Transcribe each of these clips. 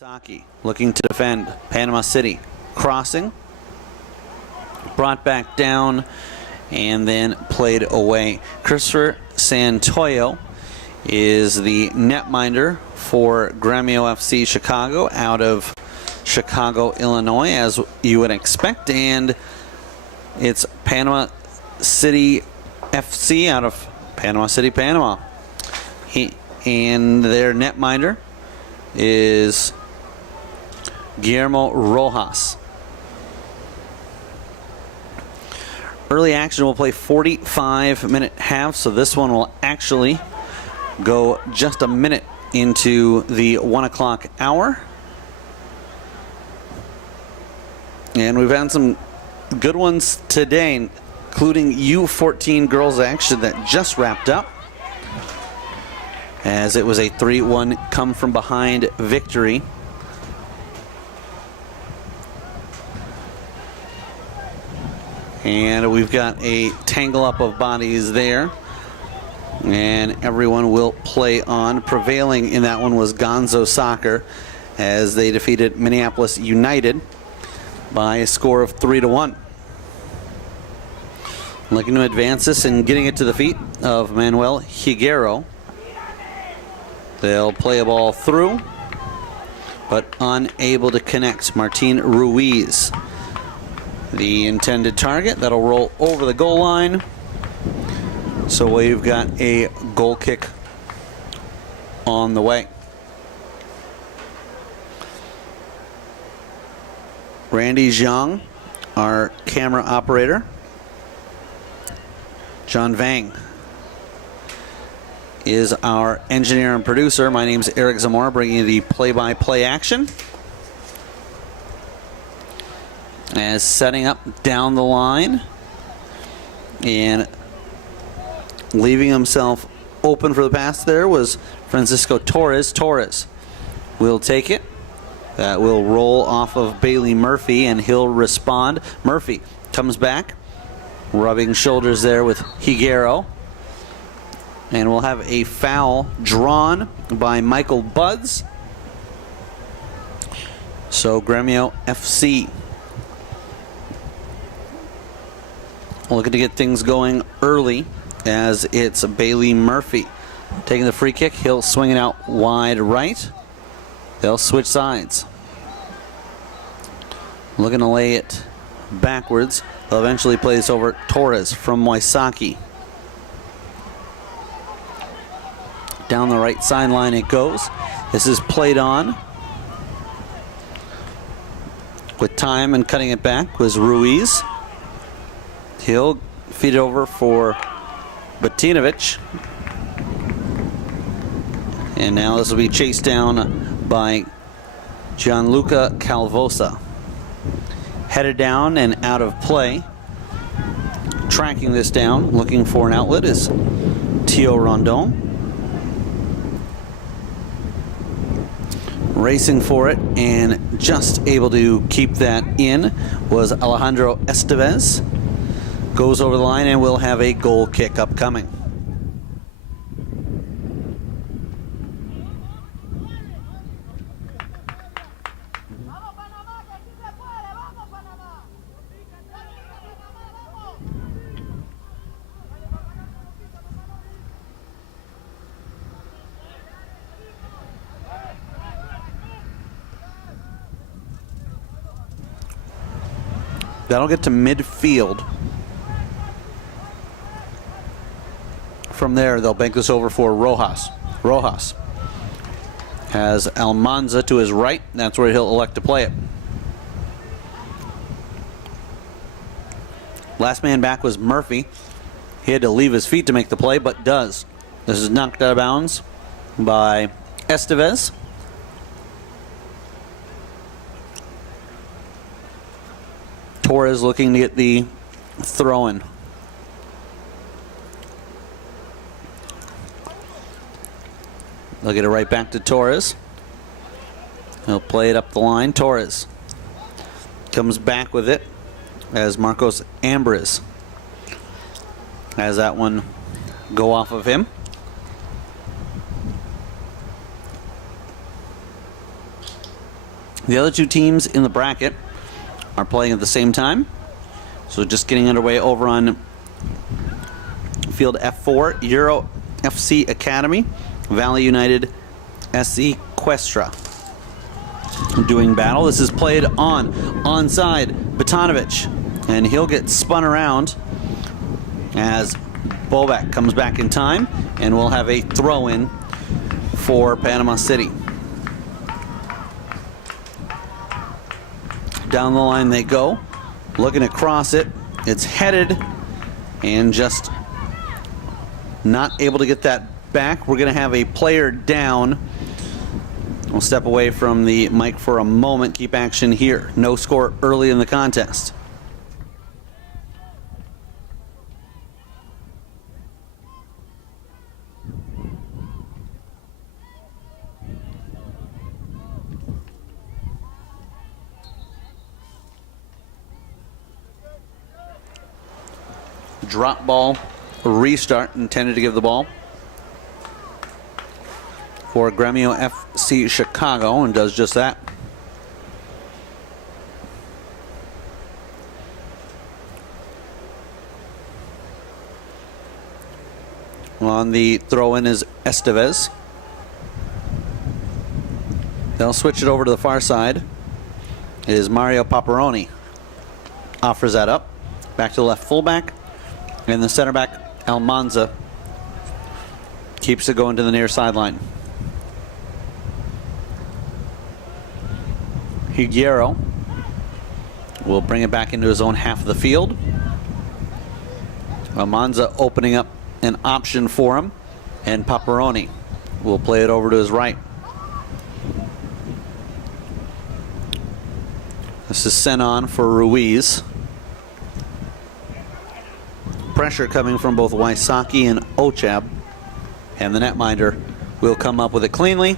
Saki looking to defend. Panama City crossing, brought back down, and then played away. Christopher Santoyo is the netminder for Gremio FC Chicago out of Chicago, Illinois, as you would expect, and it's Panama City FC out of Panama City, Panama. And their netminder is Guillermo Rojas. Early action will play 45-minute halves, so this one will actually go just a minute into the 1 o'clock hour. And we've had some good ones today, including U17 girls action that just wrapped up, as it was a 3-1 come from behind victory. And we've got a tangle up of bodies there, and everyone will play on. Prevailing in that one was Gonzo Soccer, as they defeated Minneapolis United by a score of 3-1. Looking to advance this and getting it to the feet of Manuel Higuero. They'll play a ball through, but unable to connect. Martin Ruiz, the intended target. That'll roll over the goal line. So we've got a goal kick on the way. Randy Zhang, our camera operator. John Vang is our engineer and producer. My name's Eric Zamora, bringing you the play-by-play action. As setting up down the line and leaving himself open for the pass there was Francisco Torres. Torres will take it. That will roll off of Bailey Murphy, and he'll respond. Murphy comes back, rubbing shoulders there with Higuero. And we'll have a foul drawn by Michael Buds. So Gremio FC looking to get things going early, as it's Bailey Murphy taking the free kick. He'll swing it out wide right. They'll switch sides. Looking to lay it backwards. They'll eventually play this over Torres from Waisaki. Down the right sideline it goes. This is played on. With time and cutting it back was Ruiz. He'll feed it over for Batinovic. And now this will be chased down by Gianluca Calvosa. Headed down and out of play. Tracking this down, looking for an outlet, is Tio Rondon. Racing for it and just able to keep that in was Alejandro Estevez. Goes over the line, and we'll have a goal kick upcoming. That'll get to midfield. From there, they'll bank this over for Rojas. Rojas has Almanza to his right. That's where he'll elect to play it. Last man back was Murphy. He had to leave his feet to make the play, but does. This is knocked out of bounds by Estevez. Torres looking to get the throw-in. They'll get it right back to Torres. He'll play it up the line. Torres comes back with it as Marcos Ambriz has that one go off of him. The other two teams in the bracket are playing at the same time. So just getting underway over on field F4, Euro FC Academy, Valley United SC Questra doing battle. This is played onside Batanovic, and he'll get spun around as Bobek comes back in time, and we'll have a throw-in for Panama City. Down the line they go, looking to cross it. It's headed and just not able to get that back. We're going to have a player down. We'll step away from the mic for a moment, keep action here. No score early in the contest. Drop ball restart, intended to give the ball for Gremio FC Chicago, and does just that. On the throw-in is Estevez. They'll switch it over to the far side. It is Mario Paparoni. Offers that up. Back to the left fullback. And the center back, Almanza, keeps it going to the near sideline. Higuero will bring it back into his own half of the field. Almanza opening up an option for him, and Paparoni will play it over to his right. This is sent on for Ruiz. Pressure coming from both Wysocki and Ochab, and the netminder will come up with it cleanly,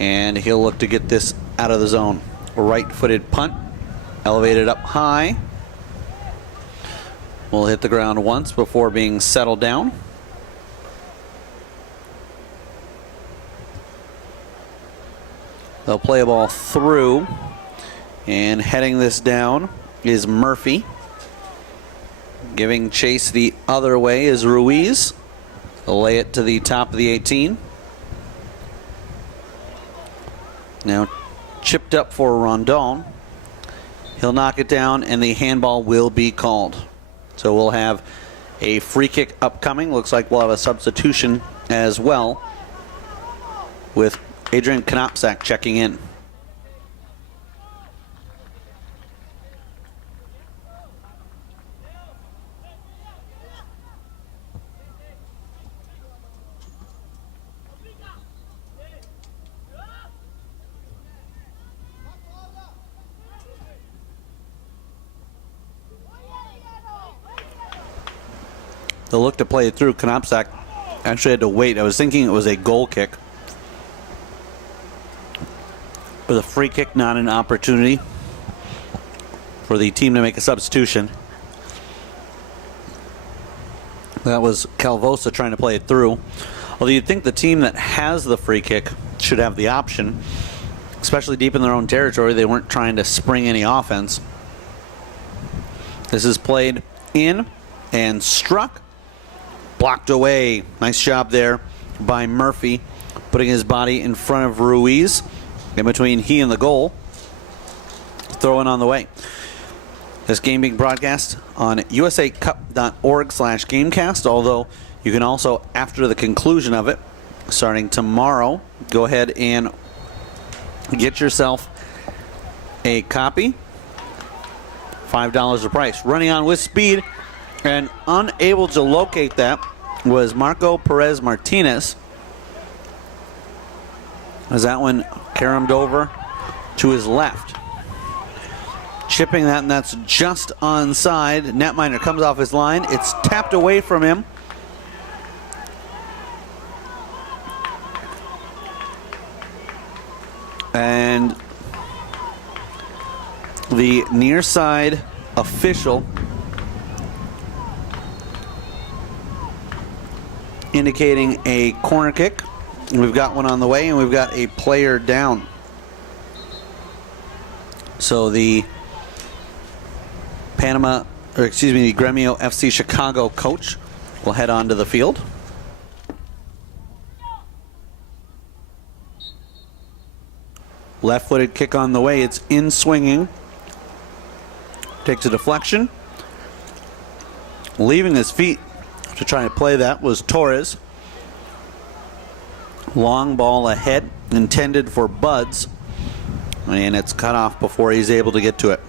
and he'll look to get this out of the zone. Right-footed punt, elevated up high, will hit the ground once before being settled down. They'll play a ball through, and heading this down is Murphy. Giving chase the other way is Ruiz. They'll lay it to the top of the 18. Now chipped up for Rondon. He'll knock it down, and the handball will be called. So we'll have a free kick upcoming. Looks like we'll have a substitution as well, with Adrian Knopsack checking in. They'll look to play it through. Knopsack actually had to wait. I was thinking it was a goal kick. With a free kick, not an opportunity for the team to make a substitution. That was Calvosa trying to play it through. Although you'd think the team that has the free kick should have the option, especially deep in their own territory. They weren't trying to spring any offense. This is played in and struck. Blocked away. Nice job there by Murphy, putting his body in front of Ruiz, in between he and the goal. Throw-in on the way. This game being broadcast on usacup.org/gamecast, although you can also, after the conclusion of it, starting tomorrow, go ahead and get yourself a copy. $5 a price. Running on with speed, and unable to locate that was Marco Perez Martinez, as that one caromed over to his left. Chipping that, and that's just onside. Netminder comes off his line. It's tapped away from him. And the near side official indicating a corner kick. We've got one on the way, and we've got a player down. So the the Gremio FC Chicago coach will head onto the field. Left-footed kick on the way. It's in swinging. Takes a deflection. Leaving his feet to try and play that was Torres. Long ball ahead, intended for Buds. And it's cut off before he's able to get to it.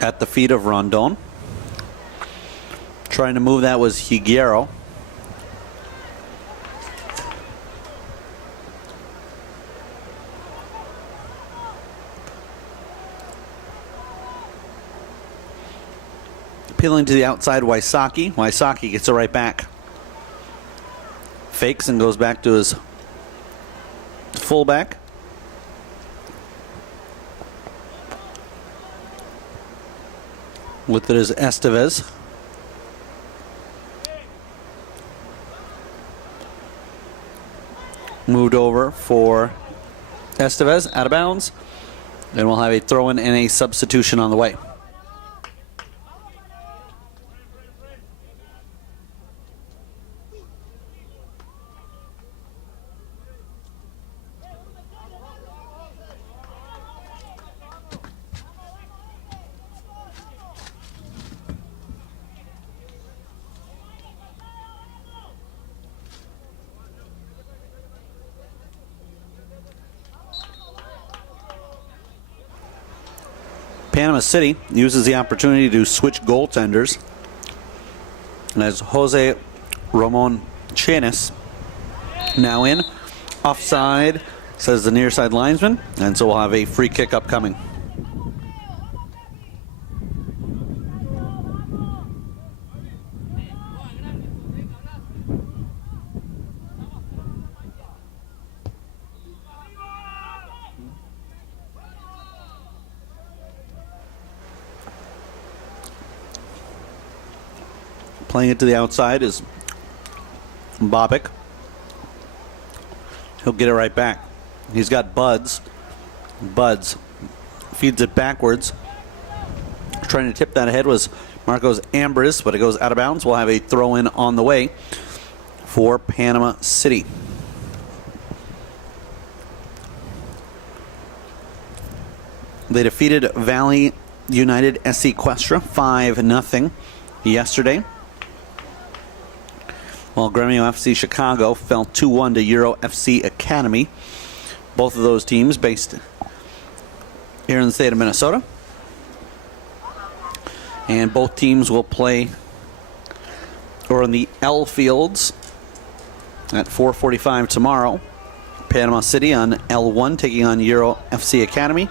At the feet of Rondon. Trying to move that was Higuero. Peeling to the outside, Wysocki. Wysocki gets it right back. Fakes and goes back to his fullback. With it is Estevez. Moved over for Estevez, out of bounds. Then we'll have a throw-in and a substitution on the way. Panama City uses the opportunity to switch goaltenders as Jose Ramon Chenes now in. Offside, says the near side linesman, and so we'll have a free kick upcoming. Playing it to the outside is Bobic. He'll get it right back. He's got Buds. Buds feeds it backwards. Trying to tip that ahead was Marcos Ambris, but it goes out of bounds. We'll have a throw-in on the way for Panama City. They defeated Valley United SC Questra 5-0 yesterday. While Gremio FC Chicago fell 2-1 to Euro FC Academy. Both of those teams based here in the state of Minnesota. And both teams will play over in the L Fields at 4:45 tomorrow. Panama City on L1 taking on Euro FC Academy.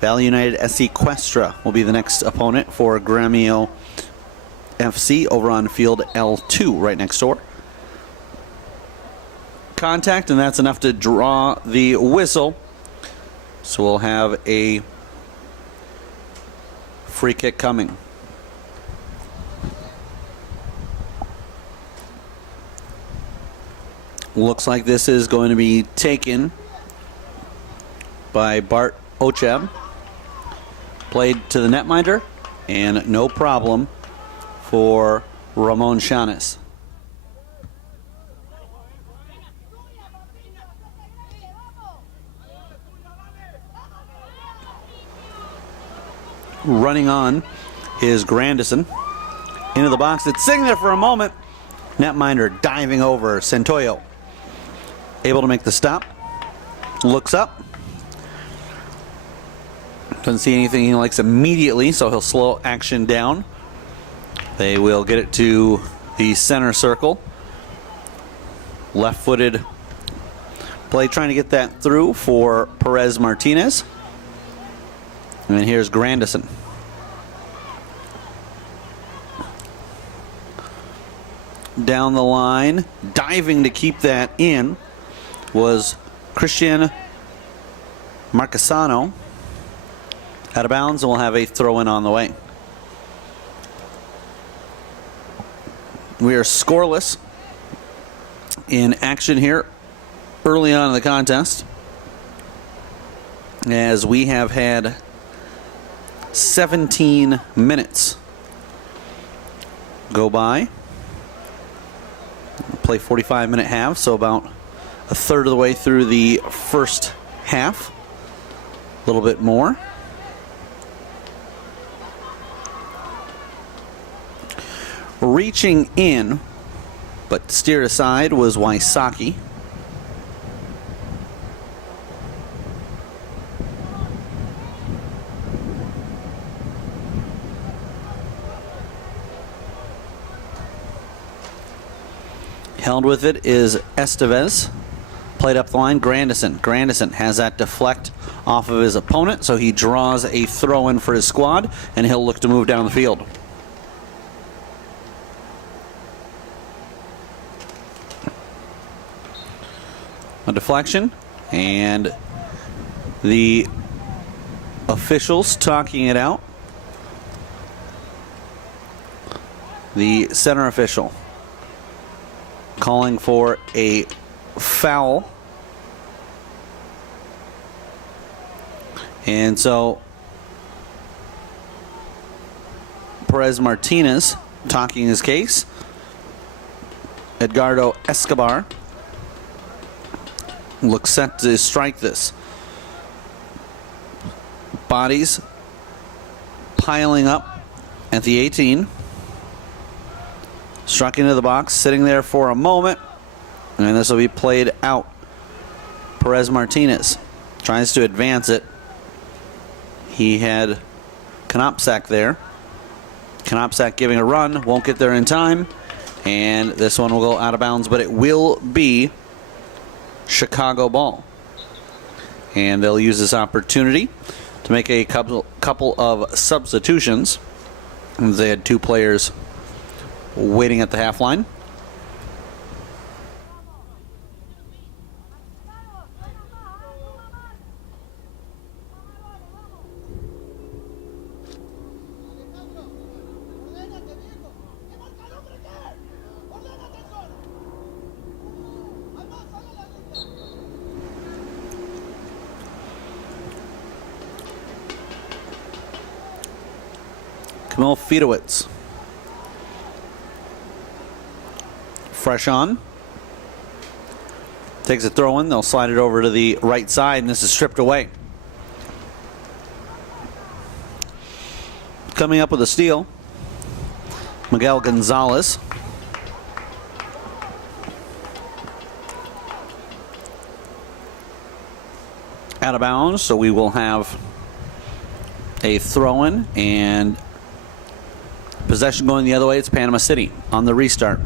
Valley United SC Questra will be the next opponent for Gremio FC over on field L2 right next door. Contact, and that's enough to draw the whistle. So we'll have a free kick coming. Looks like this is going to be taken by Bart Ocheb. Played to the netminder, and no problem for Ramon Chanes. Running on is Grandison. Into the box. It's sitting there for a moment. Netminder diving over. Centoyo able to make the stop. Looks up. Doesn't see anything he likes immediately, so he'll slow action down. They will get it to the center circle. Left-footed play trying to get that through for Perez Martinez. And here's Grandison. Down the line, diving to keep that in was Christian Marcasano. Out of bounds, and we'll have a throw-in on the way. We are scoreless in action here early on in the contest, as we have had 17 minutes go by. Play 45-minute half, so about a third of the way through the first half. A little bit more. Reaching in, but steered aside, was Wysocki. Held with it is Estevez. Played up the line, Grandison. Grandison has that deflect off of his opponent, so he draws a throw-in for his squad, and he'll look to move down the field. A deflection, and the officials talking it out. The center official calling for a foul. And so Perez Martinez talking his case. Edgardo Escobar looks set to strike this. Bodies piling up at the 18. Struck into the box, sitting there for a moment, and this will be played out. Perez Martinez tries to advance it. He had Konopsak there. Konopsak giving a run, won't get there in time, and this one will go out of bounds, but it will be Chicago ball. And they'll use this opportunity to make a couple of substitutions. They had two players waiting at the half line. Kamil Fedowitz. Fresh on. Takes a throw in. They'll slide it over to the right side, and this is stripped away. Coming up with a steal, Miguel Gonzalez. Out of bounds, so we will have a throw in, and possession going the other way. It's Panama City on the restart.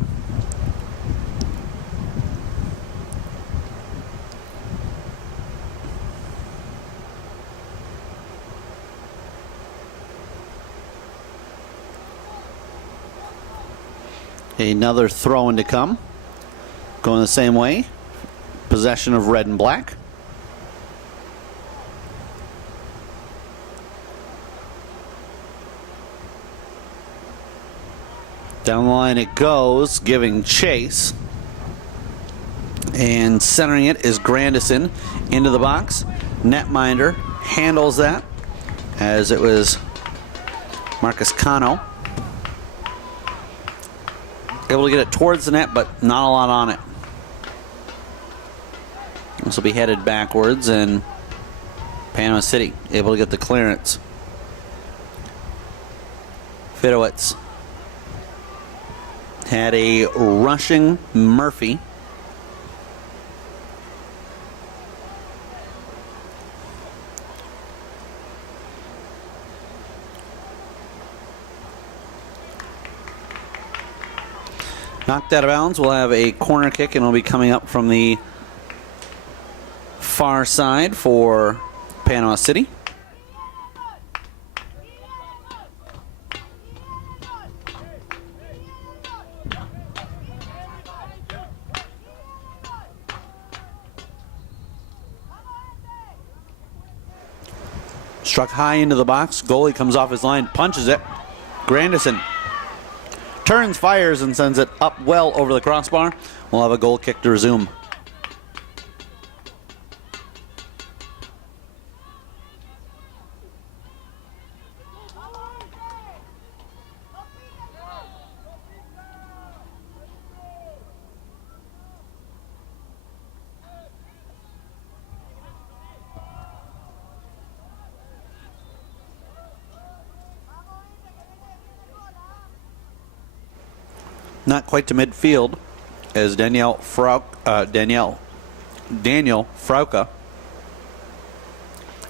Another throw-in to come. Going the same way. Possession of red and black. Down the line it goes, giving chase. And centering it is Grandison into the box. Netminder handles that, as it was Marcus Cano. Able to get it towards the net, but not a lot on it. This will be headed backwards, and Panama City able to get the clearance. Fedowitz had a rushing Murphy. Knocked out of bounds. We'll have a corner kick, and it'll be coming up from the far side for Panama City. Struck high into the box. Goalie comes off his line, punches it. Grandison turns, fires, and sends it up well over the crossbar. We'll have a goal kick to resume. not quite to midfield as Daniel Frauka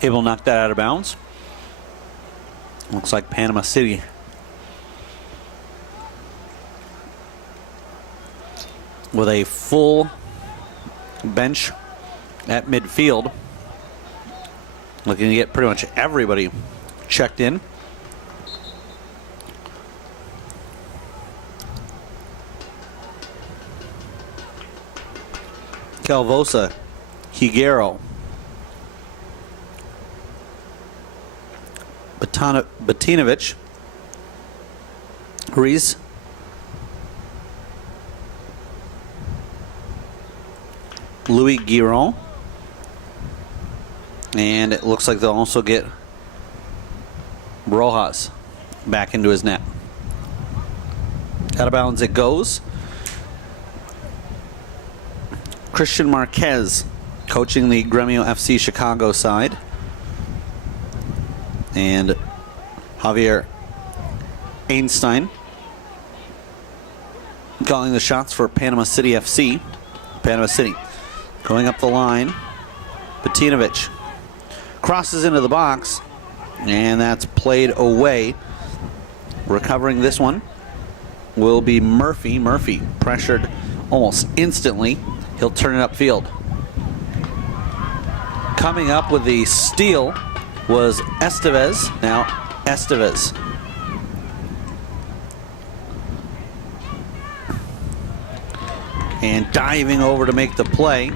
able to knock that out of bounds. Looks like Panama City with a full bench at midfield, looking to get pretty much everybody checked in. Calvosa, Higuero, Batinovic, Reese, Louis Giron, and it looks like they'll also get Rojas back into his net. Out of bounds it goes. Christian Marquez coaching the Gremio FC Chicago side. And Javier Einstein calling the shots for Panama City FC. Panama City going up the line. Batinovic crosses into the box, and that's played away. Recovering this one will be Murphy. Murphy pressured almost instantly. He'll turn it upfield. Coming up with the steal was Estevez. Now Estevez. And diving over to make the play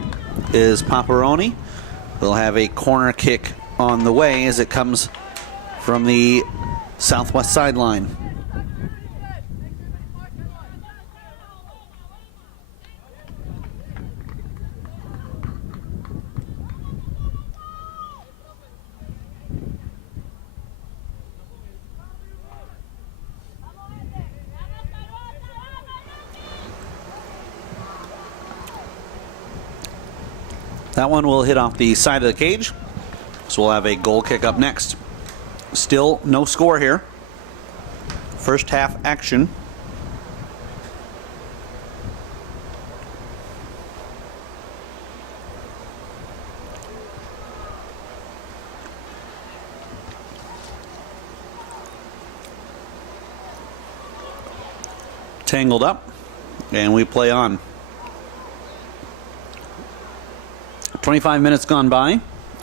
is Paparoni. They'll have a corner kick on the way as it comes from the southwest sideline. That one will hit off the side of the cage, so we'll have a goal kick up next. Still no score here. First half action. Tangled up, and we play on. 25 minutes gone by.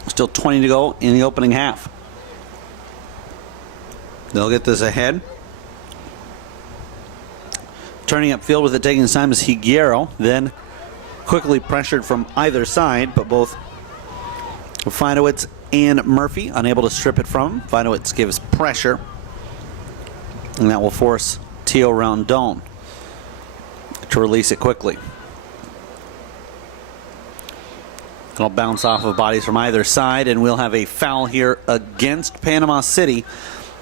Still 20 to go in the opening half. They'll get this ahead. Turning upfield with it taking his time is Higuero. Then quickly pressured from either side, but both Feinowitz and Murphy unable to strip it from him. Feinowitz gives pressure, and that will force Tio Rondon to release it quickly. It'll bounce off of bodies from either side, and we'll have a foul here against Panama City.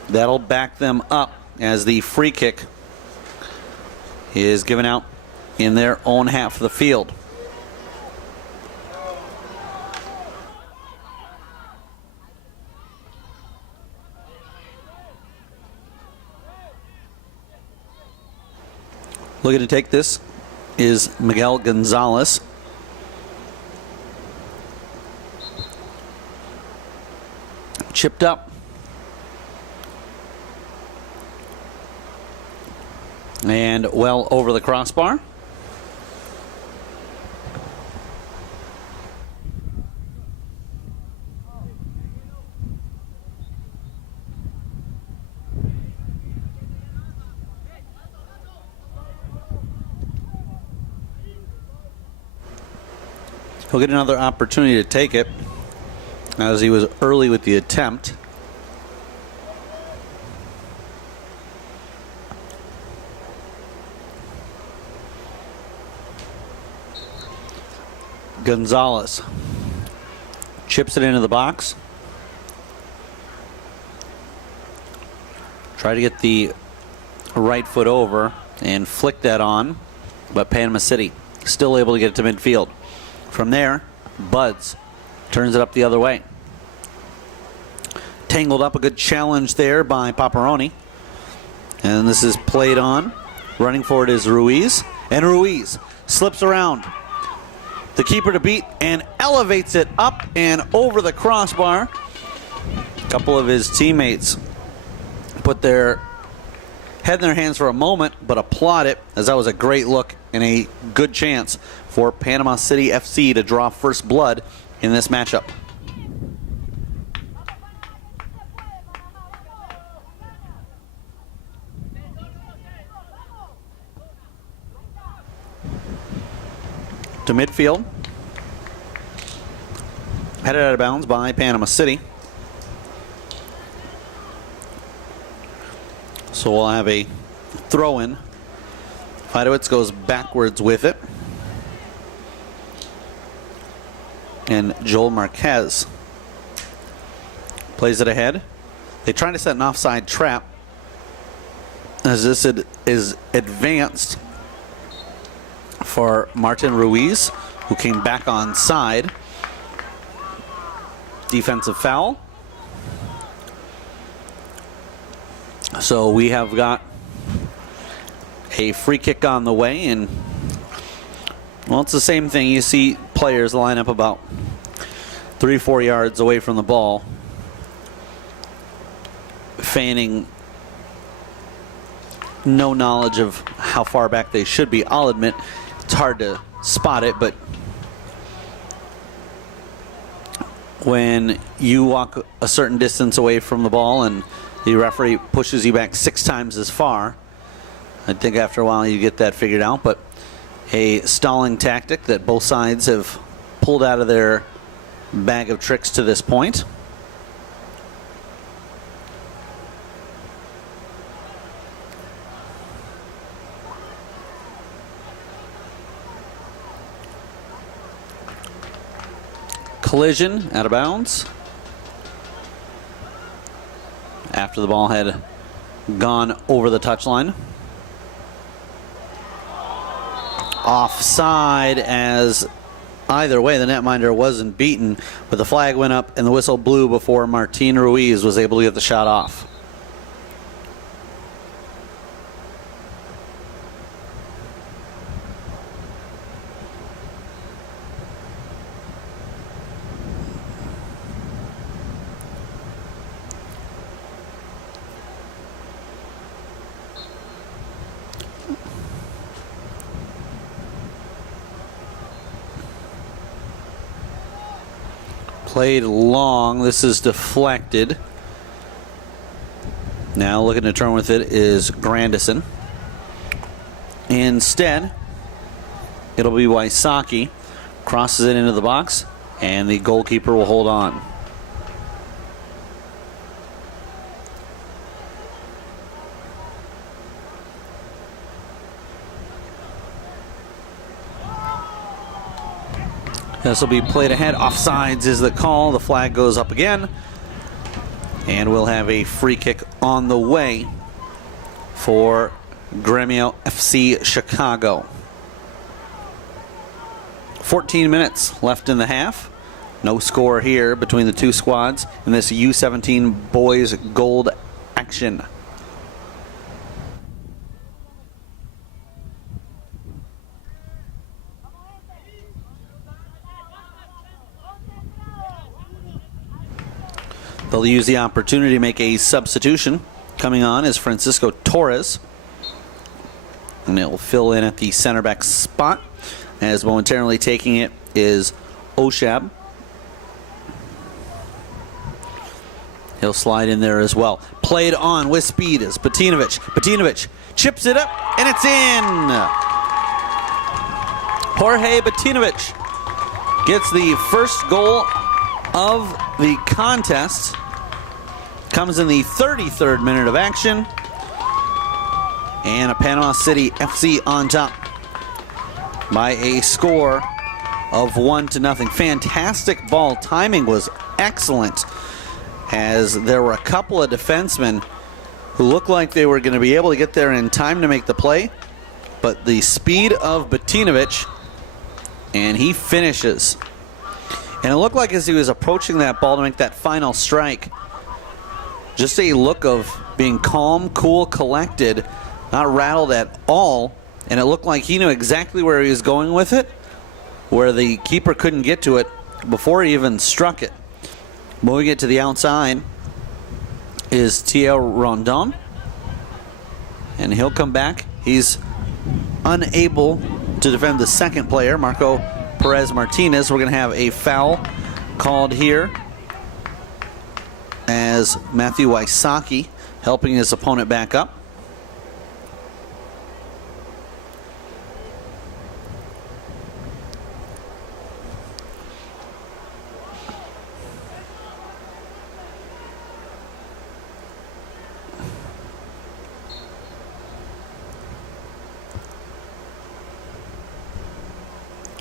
That'll back them up as the free kick is given out in their own half of the field. Looking to take this is Miguel Gonzalez. Chipped up. And well over the crossbar. He'll get another opportunity to take it, as he was early with the attempt. Gonzalez chips it into the box. Try to get the right foot over and flick that on, but Panama City still able to get it to midfield. From there, Buds turns it up the other way. Tangled up, a good challenge there by Paparoni. And this is played on Running for it is Ruiz. And Ruiz slips around the keeper to beat and elevates it up and over the crossbar. A couple of his teammates put their head in their hands for a moment, but applaud it, as that was a great look and a good chance for Panama City FC to draw first blood in this matchup. To midfield. Headed out of bounds by Panama City. So we'll have a throw-in. Fidowitz goes backwards with it. And Joel Marquez plays it ahead. They try to set an offside trap, as this is advanced for Martin Ruiz, who came back on side. Defensive foul. So we have got a free kick on the way, and well, it's the same thing. You see players line up about 3-4 yards away from the ball, feigning no knowledge of how far back they should be. I'll admit it's hard to spot it, but when you walk a certain distance away from the ball and the referee pushes you back 6 times as far, I think after a while you get that figured out. But a stalling tactic that both sides have pulled out of their bag of tricks to this point. Collision out of bounds after the ball had gone over the touchline. Offside, as either way the netminder wasn't beaten, but the flag went up and the whistle blew before Martin Ruiz was able to get the shot off. Played long. This is deflected. Now looking to turn with it is Grandison. Instead, it'll be Wysocki. Crosses it into the box, and the goalkeeper will hold on. This will be played ahead. Offsides is the call. The flag goes up again. And we'll have a free kick on the way for Gremio FC Chicago. 14 minutes left in the half. No score here between the two squads in this U17 boys gold action. They'll use the opportunity to make a substitution. Coming on is Francisco Torres. And it will fill in at the center back spot, as momentarily taking it is Oshab. He'll slide in there as well. Played on with speed is Batinovic. Batinovic chips it up, and it's in! Jorge Batinovic gets the first goal of the contest. Comes in the 33rd minute of action. And a Panama City FC on top by a score of 1-0. Fantastic ball. Timing was excellent, as there were a couple of defensemen who looked like they were going to be able to get there in time to make the play. But the speed of Batinovic, and he finishes. And it looked like as he was approaching that ball to make that final strike, just a look of being calm, cool, collected, not rattled at all, and it looked like he knew exactly where he was going with it, where the keeper couldn't get to it before he even struck it. Moving it to the outside is Thierry Rondon, and he'll come back. He's unable to defend the second player, Marco Perez Martinez. We're going to have a foul called here as Matthew Wysocki helping his opponent back up.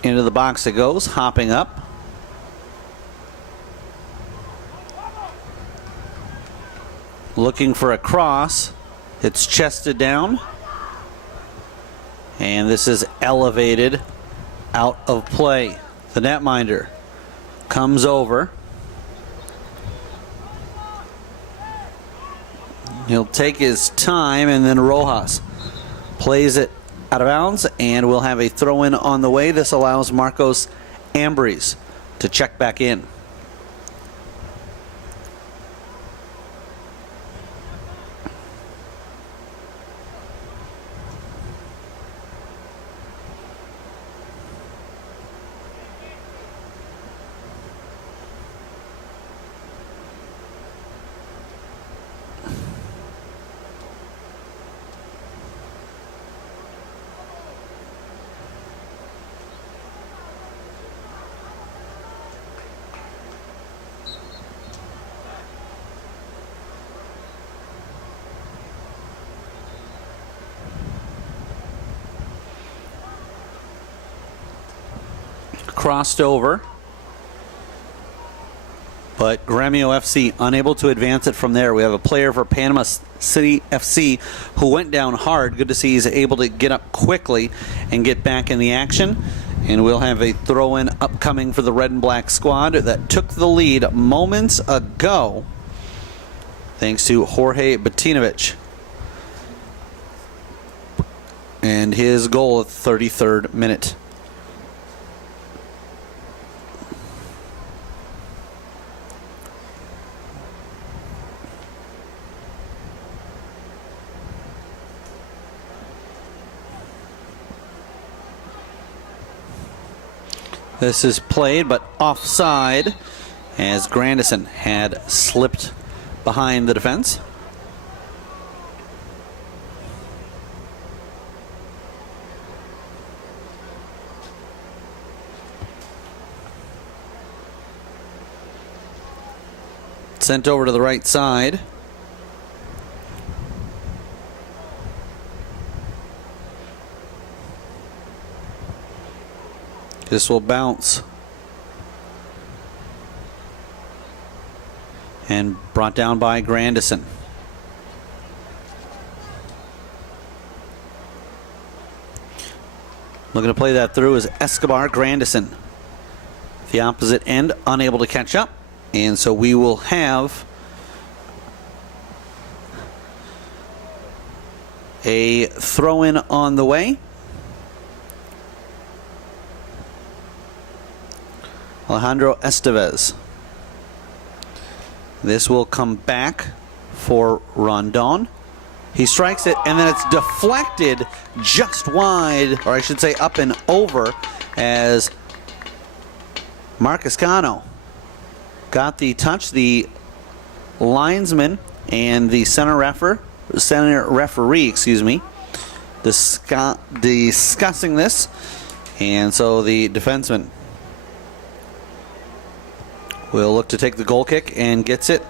Into the box it goes, hopping up. Looking for a cross. It's chested down. And this is elevated out of play. The netminder comes over. He'll take his time, and then Rojas plays it out of bounds, and we'll have a throw-in on the way. This allows Marcos Ambrose to check back in. Crossed over, but Gremio FC unable to advance it from there. We have a player for Panama City FC who went down hard. Good to see he's able to get up quickly and get back in the action. And we'll have a throw-in upcoming for the red and black squad that took the lead moments ago, thanks to Jorge Batinovich and his goal at the 33rd minute. This is played, but offside, as Grandison had slipped behind the defense. Sent over to the right side. This will bounce. And brought down by Grandison. Looking to play that through is Escobar. Grandison, the opposite end, unable to catch up. And so we will have a throw-in on the way. Alejandro Estevez. This will come back for Rondon. He strikes it, and then it's deflected just wide, or I should say up and over, as Marcus Cano got the touch. The linesman and the center referee, discussing this, and so the defenseman will look to take the goal kick and gets it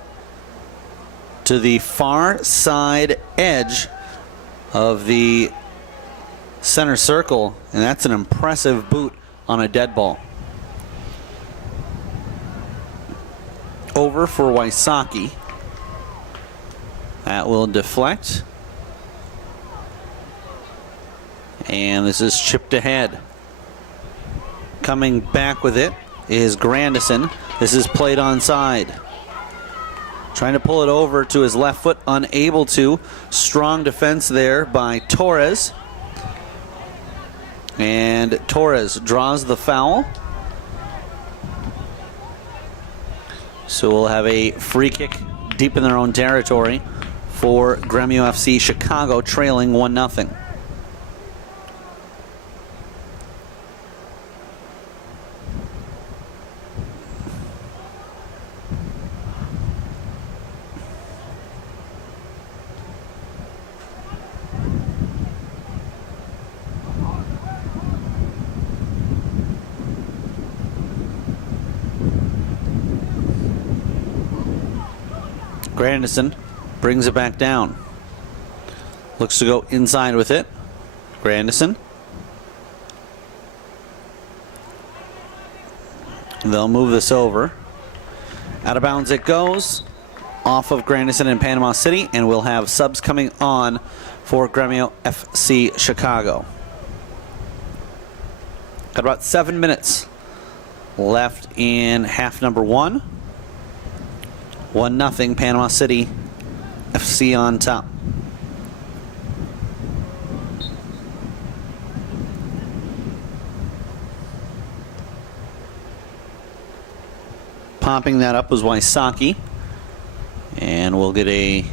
to the far side edge of the center circle, and that's an impressive boot on a dead ball. Over for Wysocki. That will deflect. And this is chipped ahead. Coming back with it is Grandison. This is played onside. Trying to pull it over to his left foot, unable to. Strong defense there by Torres. And Torres draws the foul. So we'll have a free kick deep in their own territory for Gremio FC. Chicago trailing 1-0. Grandison brings it back down. Looks to go inside with it. Grandison. They'll move this over. Out of bounds it goes. Off of Grandison and Panama City, and we'll have subs coming on for Gremio FC Chicago. Got about 7 minutes left in half number 1. 1-0 Panama City FC on top. Popping that up was Wysocki. And we'll get a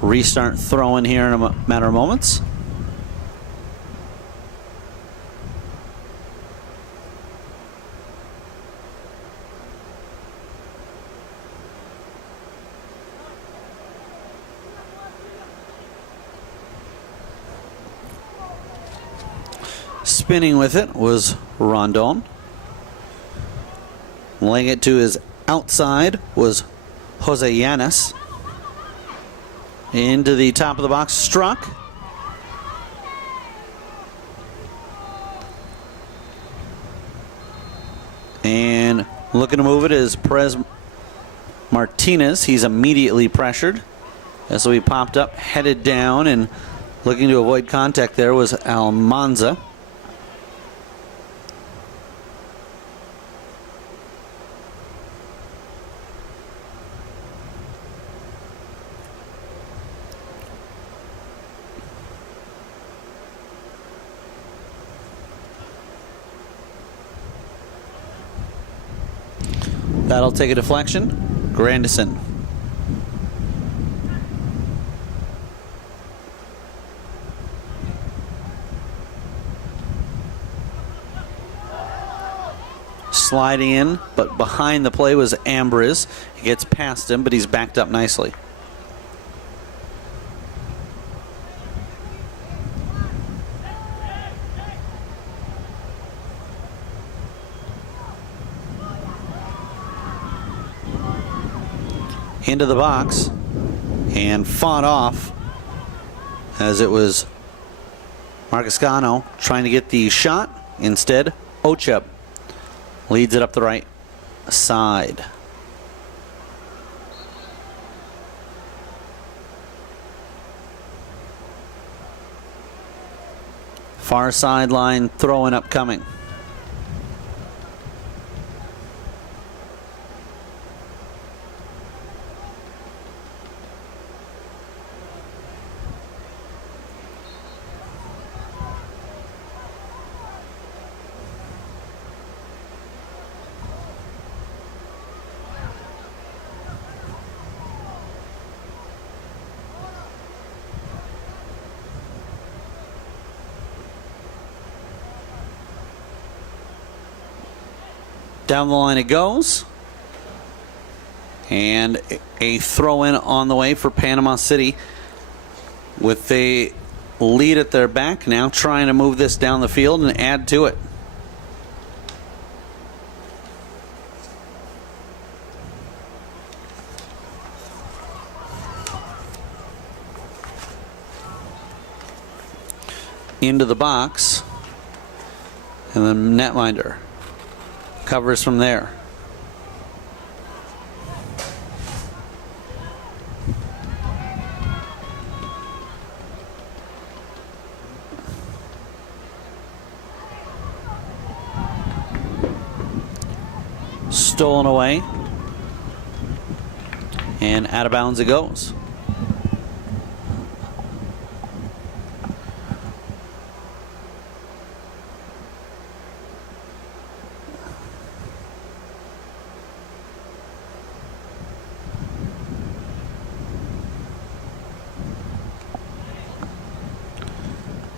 restart throw in here in a matter of moments. Spinning with it was Rondon. Laying it to his outside was Jose Yanis. Into the top of the box, struck. And looking to move it is Perez Martinez. He's immediately pressured. As we popped up, headed down, and looking to avoid contact there was Almanza. That'll take a deflection. Grandison. Sliding in, but behind the play was Ambriz. He gets past him, but he's backed up nicely. Into the box and fought off as it was Marcascano trying to get the shot. Instead, Ocheb leads it up the right side. Far sideline throwing upcoming. Down the line it goes. And a throw in on the way for Panama City with a lead at their back. Now trying to move this down the field and add to it. Into the box. And then netminder covers from there. Stolen away. And out of bounds it goes.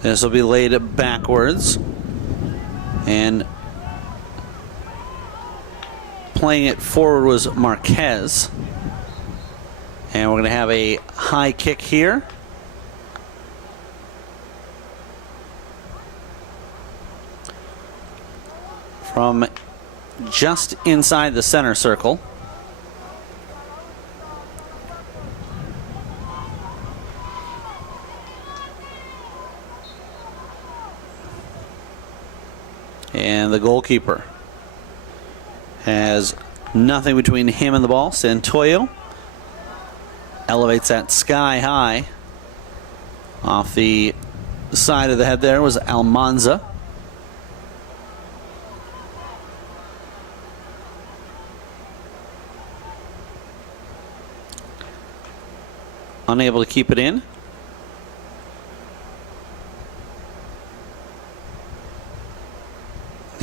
This will be laid backwards, and playing it forward was Marquez. And we're going to have a high kick here. From just inside the center circle. And the goalkeeper has nothing between him and the ball. Santoyo elevates that sky high. Off the side of the head there was Almanza. Unable to keep it in.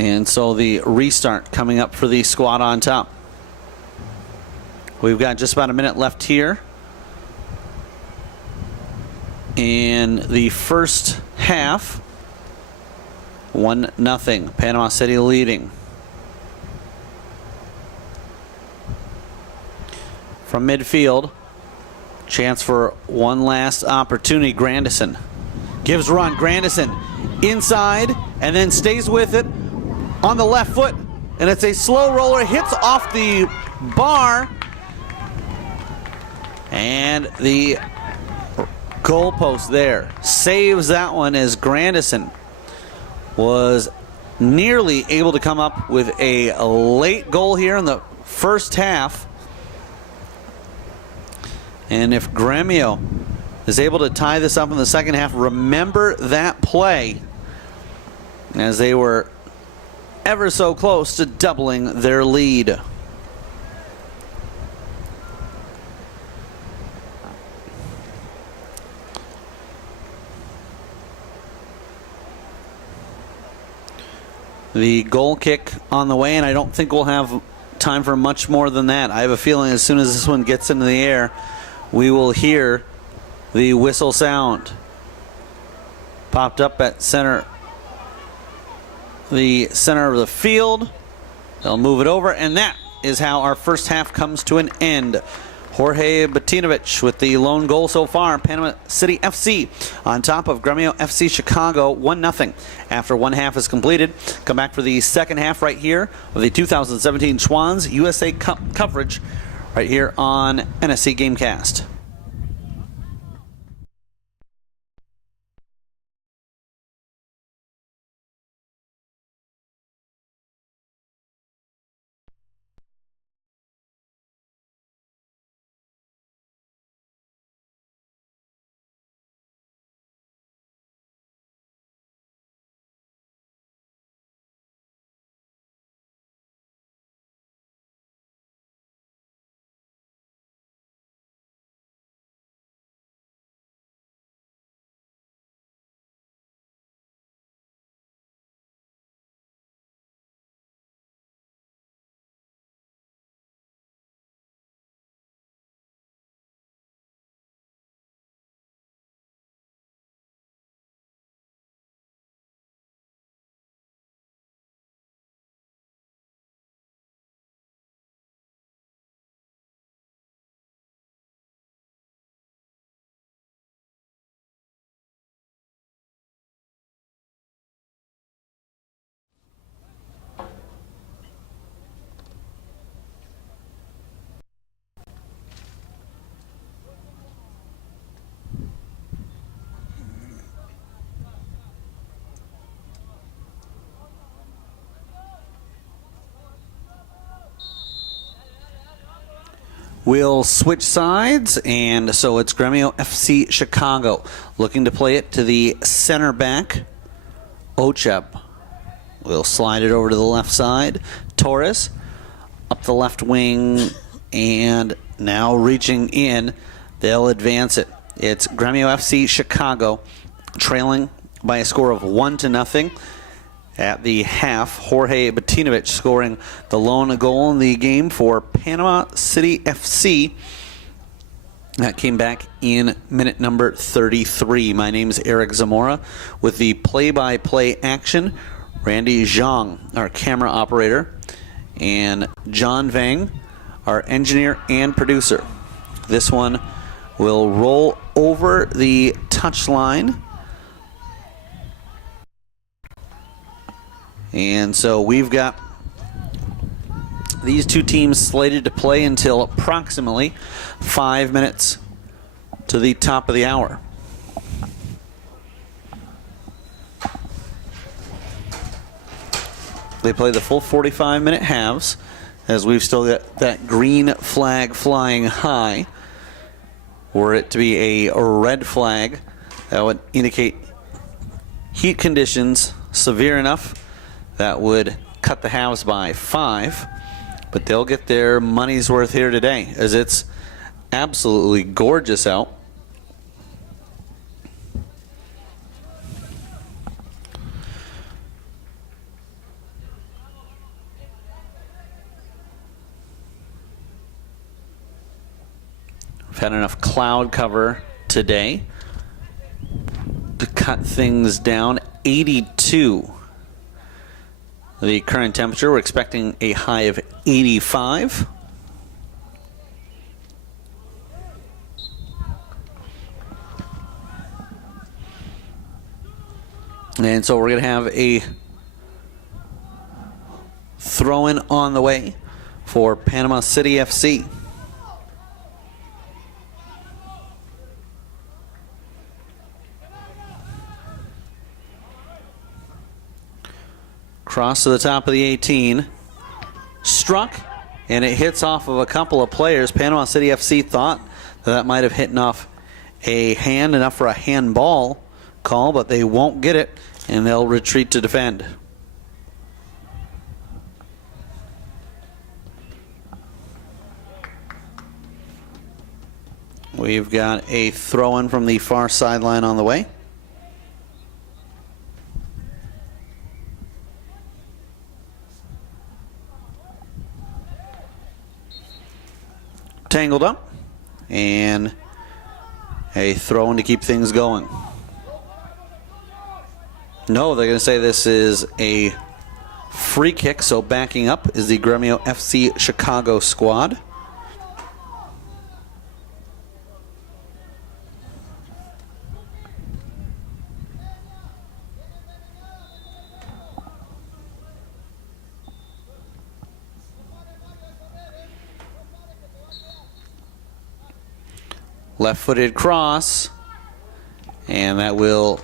And so the restart coming up for the squad on top. We've got just about a minute left here in the first half. 1-0, Panama City leading. From midfield, chance for one last opportunity. Grandison gives run. Grandison inside and then stays with it on the left foot, and it's a slow roller, hits off the bar, and the goalpost there saves that one, as Grandison was nearly able to come up with a late goal here in the first half. And if Gremio is able to tie this up in the second half, remember that play, as they were ever so close to doubling their lead. The goal kick on the way, and I don't think we'll have time for much more than that. I have a feeling as soon as this one gets into the air, we will hear the whistle sound. Popped up at the center of the field. They'll move it over, and that is how our first half comes to an end. Jorge Batinovich with the lone goal so far. Panama City FC on top of Gremio FC Chicago, 1-0 after one half is completed. Come back for the second half right here of the 2017 Schwann's USA Cup coverage right here on NSC Gamecast. We'll switch sides, and so it's Gremio FC Chicago looking to play it to the center back. Ocheb will slide it over to the left side. Torres up the left wing, and now reaching in. They'll advance it. It's Gremio FC Chicago trailing by a score of 1-0 at the half. Jorge Batinovic scoring the lone goal in the game for Panama City FC. That came back in minute number 33. My name is Eric Zamora with the play-by-play action. Randy Zhang, our camera operator, and John Vang, our engineer and producer. This one will roll over the touchline. And so we've got these two teams slated to play until approximately 5 minutes to the top of the hour. They play the full 45-minute halves, as we've still got that green flag flying high. Were it to be a red flag, that would indicate heat conditions severe enough that would cut the halves by 5. But they'll get their money's worth here today, as it's absolutely gorgeous out. We've had enough cloud cover today to cut things down. 82. The current temperature, we're expecting a high of 85. And so we're going to have a throw-in on the way for Panama City FC. Cross to the top of the 18. Struck, and it hits off of a couple of players. Panama City FC thought that might have hit off a hand, enough for a handball call, but they won't get it, and they'll retreat to defend. We've got a throw-in from the far sideline on the way. Tangled up, and a throw-in to keep things going. No, they're going to say this is a free kick, so backing up is the Gremio FC Chicago squad. Left-footed cross, and that will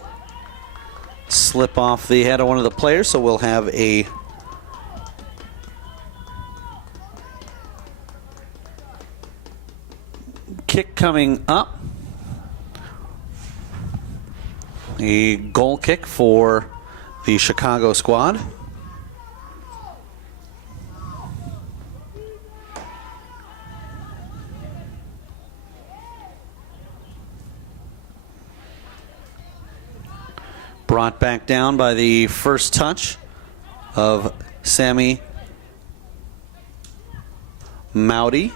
slip off the head of one of the players, so we'll have a kick coming up. A goal kick for the Chicago squad. Brought back down by the first touch of Sammy Mowdy.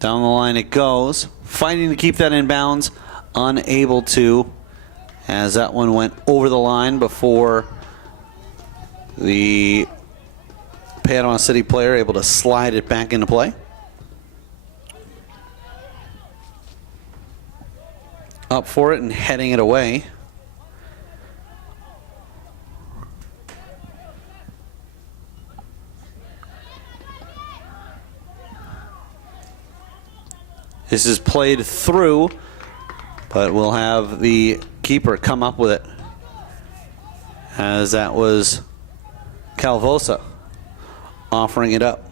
Down the line it goes. Fighting to keep that in bounds. Unable to, as that one went over the line before the Panama City player able to slide it back into play. Up for it and heading it away. This is played through, but we'll have the keeper come up with it, as that was Calvosa offering it up.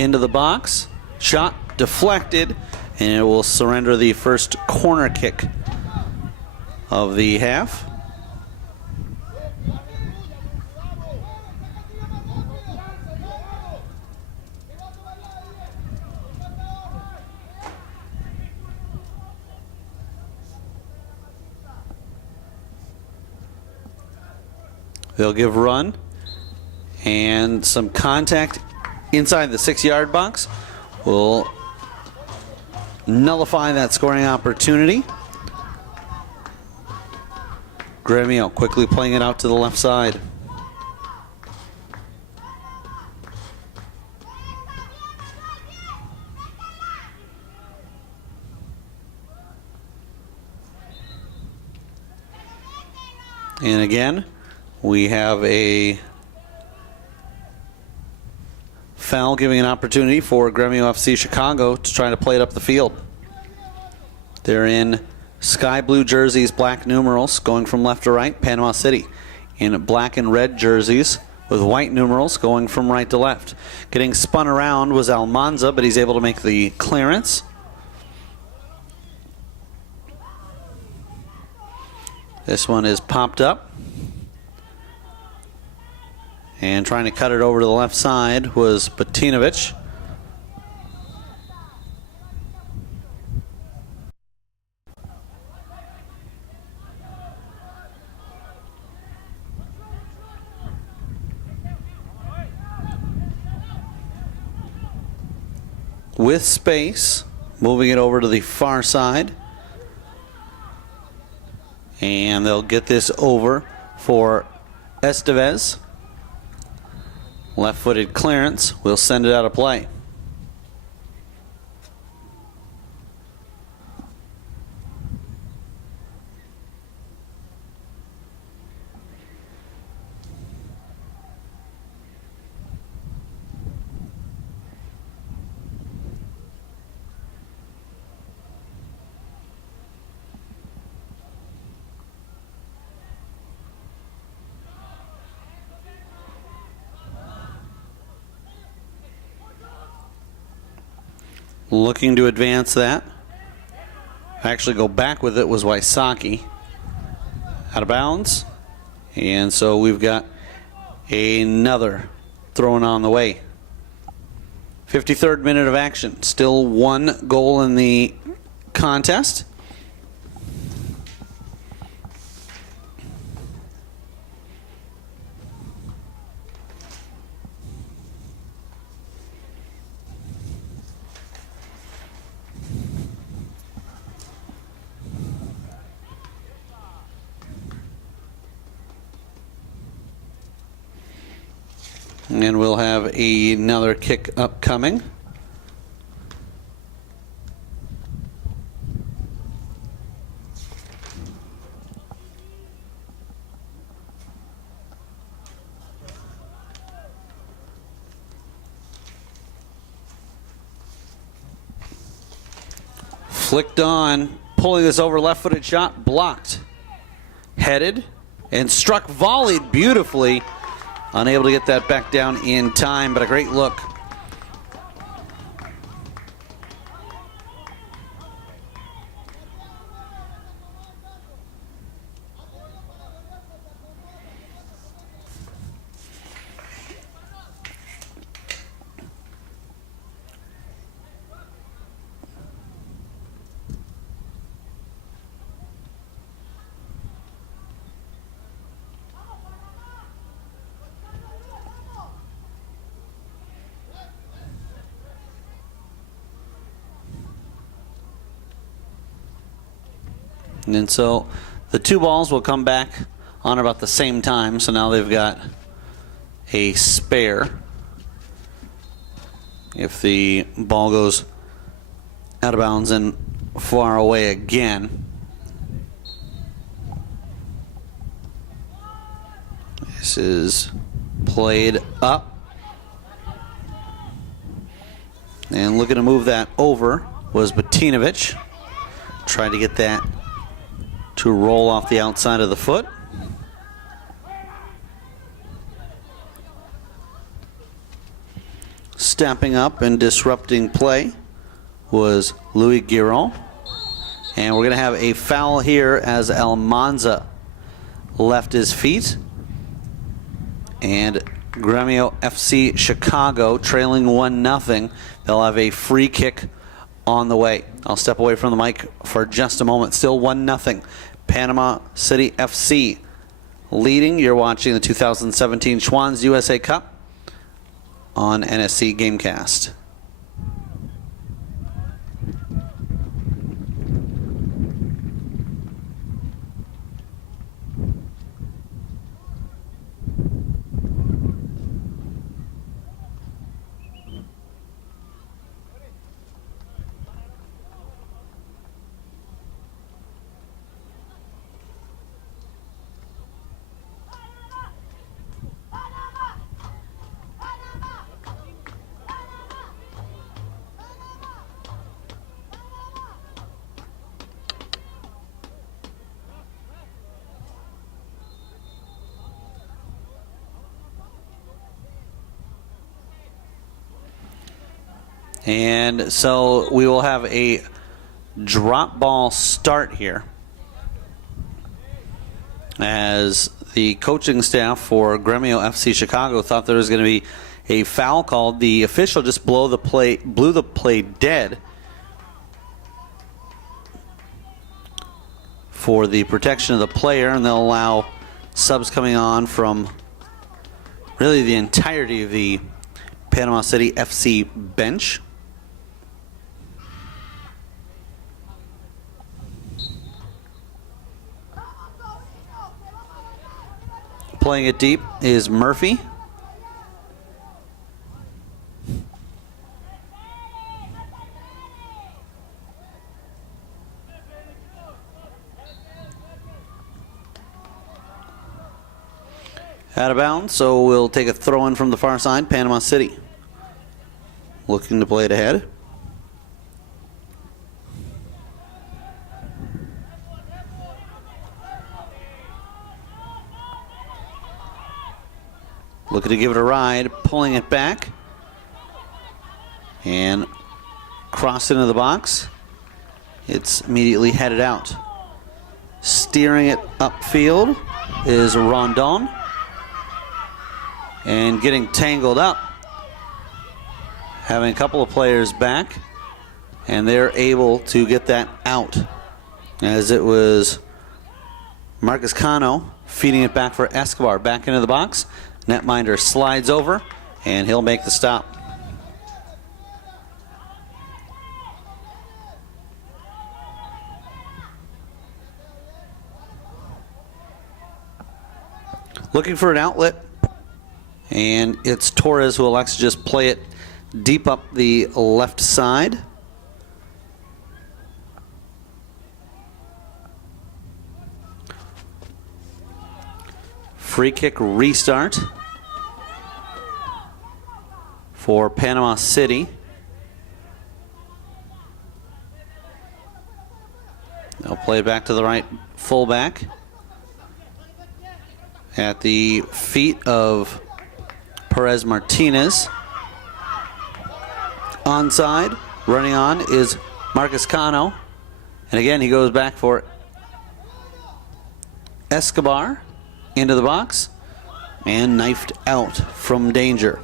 into the box. Shot deflected, and it will surrender the first corner kick of the half. They'll give run and some contact inside the 6-yard box will nullify that scoring opportunity. Gremio quickly playing it out to the left side. And again, we have a foul giving an opportunity for Gremio FC Chicago to try to play it up the field. They're in sky blue jerseys, black numerals going from left to right, Panama City. In black and red jerseys with white numerals going from right to left. Getting spun around was Almanza, but he's able to make the clearance. This one is popped up. And trying to cut it over to the left side was Batinovic. With space, moving it over to the far side. And they'll get this over for Estevez. Left-footed clearance will send it out of play. Looking to advance that. Actually go back with it was Wysocki. Out of bounds. And so we've got another thrown on the way. 53rd minute of action. Still one goal in the contest. And we'll have another kick upcoming. Flicked on, pulling this over, left-footed shot, blocked. Headed and struck, volleyed beautifully. Unable to get that back down in time, but a great look. And so the two balls will come back on about the same time. So now they've got a spare. If the ball goes out of bounds and far away again. This is played up. And looking to move that over was Batinovic. Tried to get that to roll off the outside of the foot. Stepping up and disrupting play was Louis Giron. And we're going to have a foul here as Almanza left his feet. And Gremio FC Chicago trailing 1-0. They'll have a free kick on the way. I'll step away from the mic for just a moment. Still 1-0. Panama City FC leading. You're watching the 2017 Schwann's USA Cup on NSC Gamecast. And so we will have a drop ball start here as the coaching staff for Gremio FC Chicago thought there was going to be a foul called. The official just blew the play dead for the protection of the player, and they'll allow subs coming on from really the entirety of the Panama City FC bench. Playing it deep is Murphy. Out of bounds, so we'll take a throw in from the far side. Panama City looking to play it ahead. Looking to give it a ride, pulling it back. And cross into the box. It's immediately headed out. Steering it upfield is Rondon. And getting tangled up. Having a couple of players back. And they're able to get that out. As it was Marcus Cano feeding it back for Escobar. Back into the box. Netminder slides over, and he'll make the stop. Looking for an outlet, and it's Torres who elects to just play it deep up the left side. Free kick restart for Panama City. They'll play it back to the right fullback. At the feet of Perez Martinez. Onside, running on is Marcus Cano. And again, he goes back for Escobar into the box and knifed out from danger.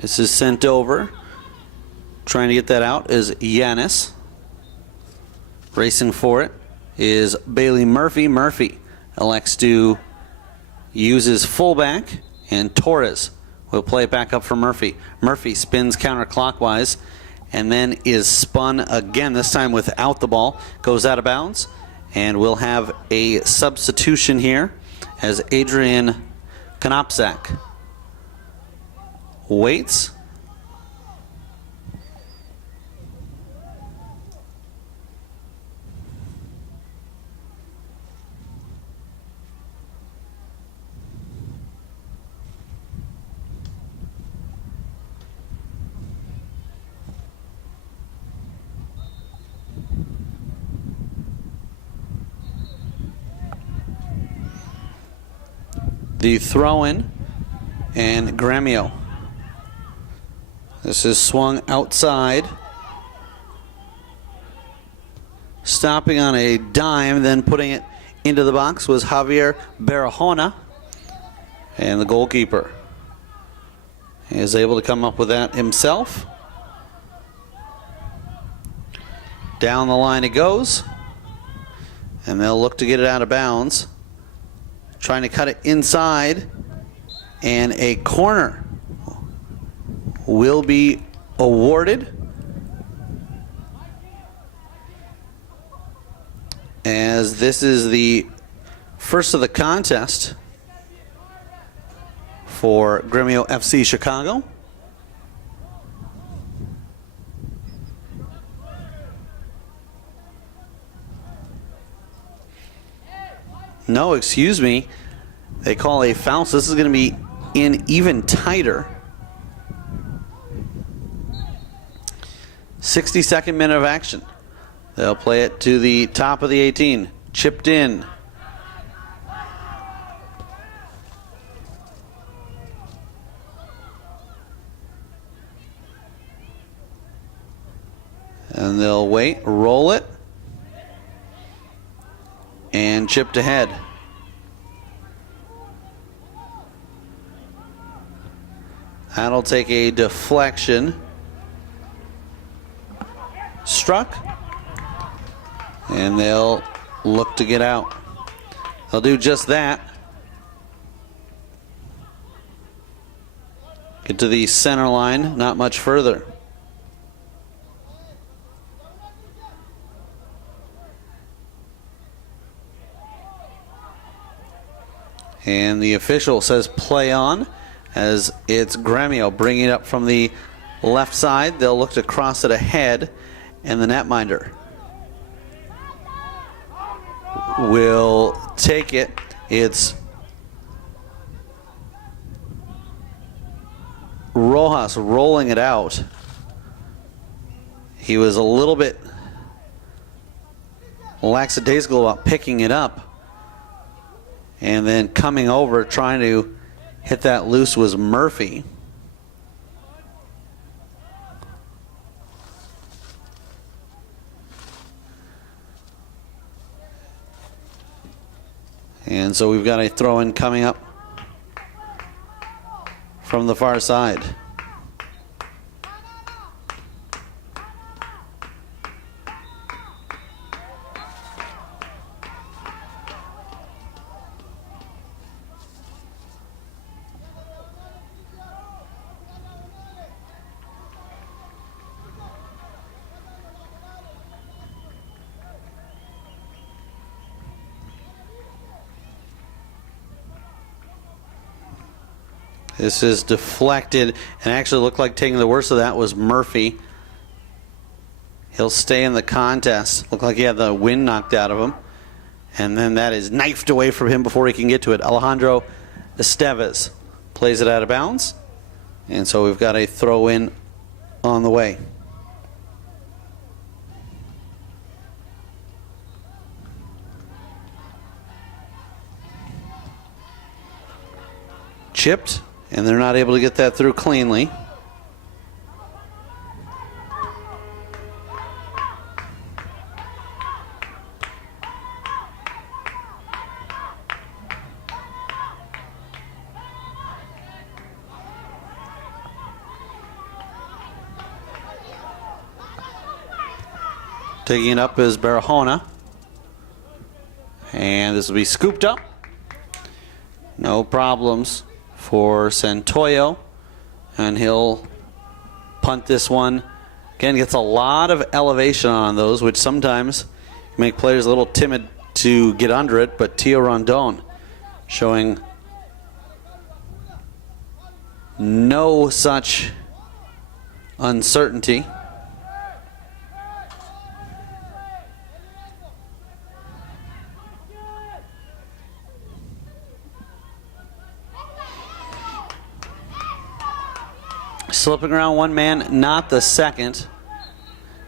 This is sent over. Trying to get that out is Yanis. Racing for it is Bailey Murphy. Murphy elects to use his fullback, and Torres will play it back up for Murphy. Murphy spins counterclockwise and then is spun again, this time without the ball. Goes out of bounds, and we'll have a substitution here as Adrian Konopczak waits. the throw-in, and Gremio. This is swung outside. Stopping on a dime, then putting it into the box was Javier Barahona. And the goalkeeper is able to come up with that himself. Down the line it goes. And they'll look to get it out of bounds. Trying to cut it inside. And a corner will be awarded. As this is the first of the contest for Gremio FC Chicago. No, excuse me. They call a foul, so this is going to be in even tighter. 62nd minute of action. They'll play it to the top of the 18. Chipped in. And they'll wait, roll it, and chipped ahead. That'll take a deflection. Struck. And they'll look to get out. They'll do just that. Get to the center line, not much further. And the official says play on, as it's Gremio bringing it up from the left side. They'll look to cross it ahead, and the netminder will take it. It's Rojas rolling it out. He was a little bit lackadaisical about picking it up. And then coming over, trying to hit that loose, was Murphy. And so we've got a throw-in coming up from the far side. This is deflected, and actually looked like taking the worst of that was Murphy. He'll stay in the contest. Looked like he had the wind knocked out of him. And then that is knifed away from him before he can get to it. Alejandro Estevez plays it out of bounds. And so we've got a throw in on the way. Chipped. And they're not able to get that through cleanly. Taking it up is Barahona. And this will be scooped up. No problems for Santoyo, and he'll punt this one. Again, gets a lot of elevation on those, which sometimes make players a little timid to get under it, but Tio Rondon showing no such uncertainty. Slipping around one man, not the second.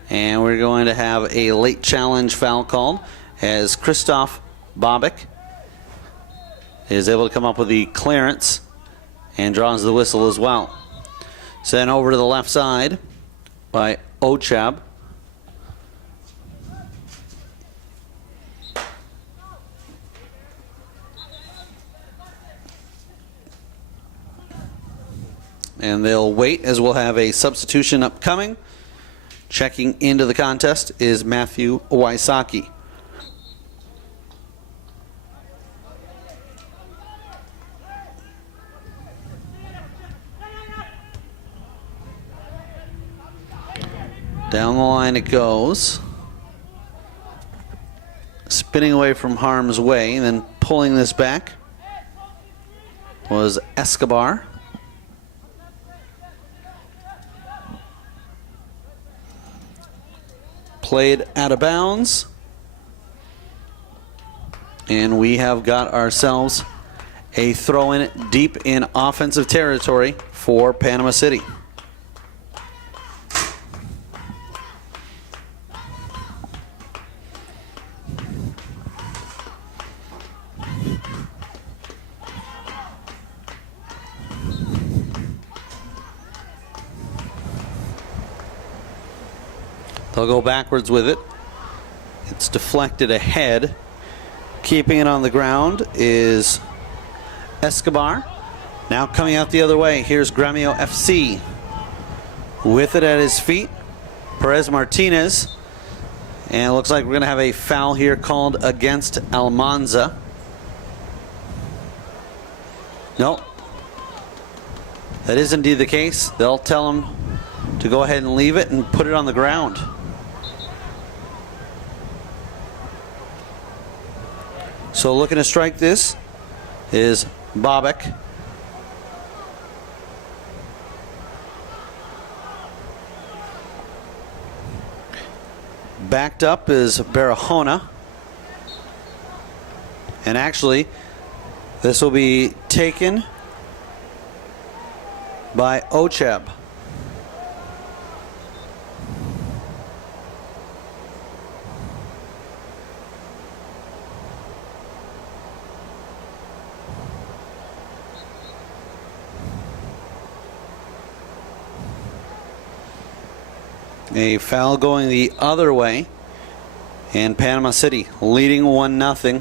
And we're going to have a late challenge foul called as Christoph Bobik is able to come up with the clearance and draws the whistle as well. Sent over to the left side by Ochab. And they'll wait as we'll have a substitution upcoming. Checking into the contest is Matthew Wysocki. Down the line it goes. Spinning away from harm's way and then pulling this back was Escobar. Played out of bounds. And we have got ourselves a throw-in deep in offensive territory for Panama City. They'll go backwards with it. It's deflected ahead. Keeping it on the ground is Escobar. Now coming out the other way, here's Gremio FC. With it at his feet, Perez Martinez. And it looks like we're going to have a foul here called against Almanza. Nope. That is indeed the case. They'll tell him to go ahead and leave it and put it on the ground. So looking to strike this is Bobek. Backed up is Barahona. And actually, this will be taken by Ochab. A foul going the other way, and Panama City leading 1-0.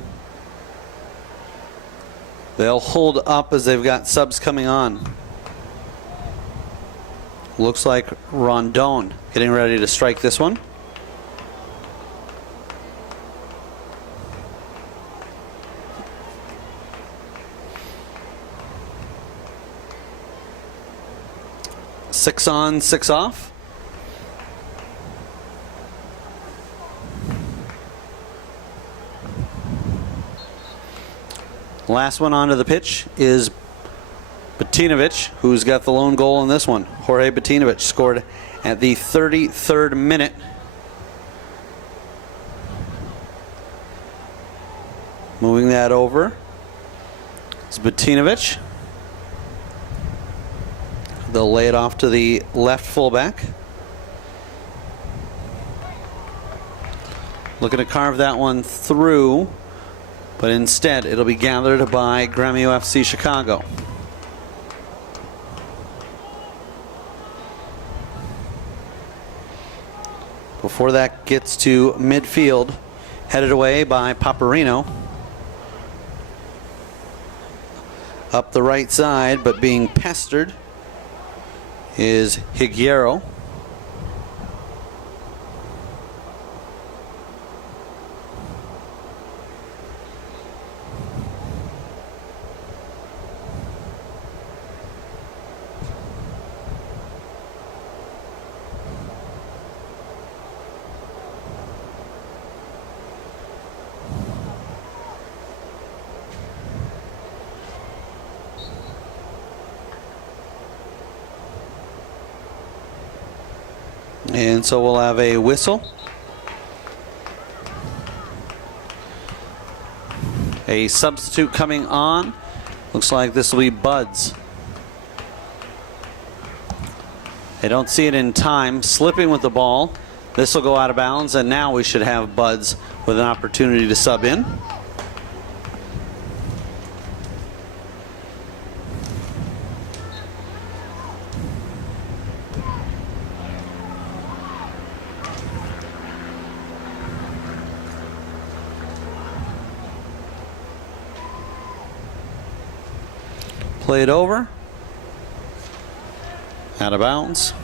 They'll hold up as they've got subs coming on. Looks like Rondon getting ready to strike this one. Six on, six off. Last one onto the pitch is Batinovic, who's got the lone goal in this one. Jorge Batinovic scored at the 33rd minute. Moving that over is Batinovic. They'll lay it off to the left fullback. Looking to carve that one through, but instead it'll be gathered by Gremio FC Chicago. Before that gets to midfield, headed away by Paparino. Up the right side, but being pestered is Higuero. And so we'll have a whistle. A substitute coming on. Looks like this will be Buds. They don't see it in time. Slipping with the ball. This will go out of bounds, and now we should have Buds with an opportunity to sub in. Played over. Out of bounds.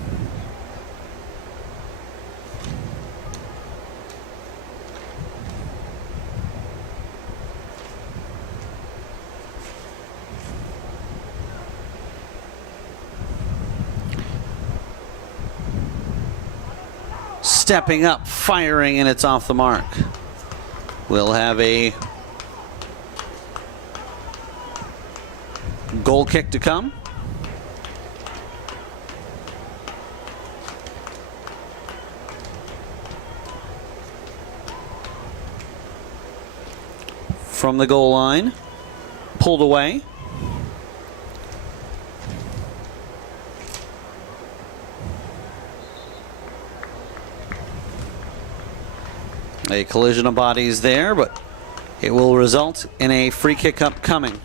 Stepping up, firing, and it's off the mark. We'll have a goal kick to come. From the goal line, pulled away. A collision of bodies there, but it will result in a free kick upcoming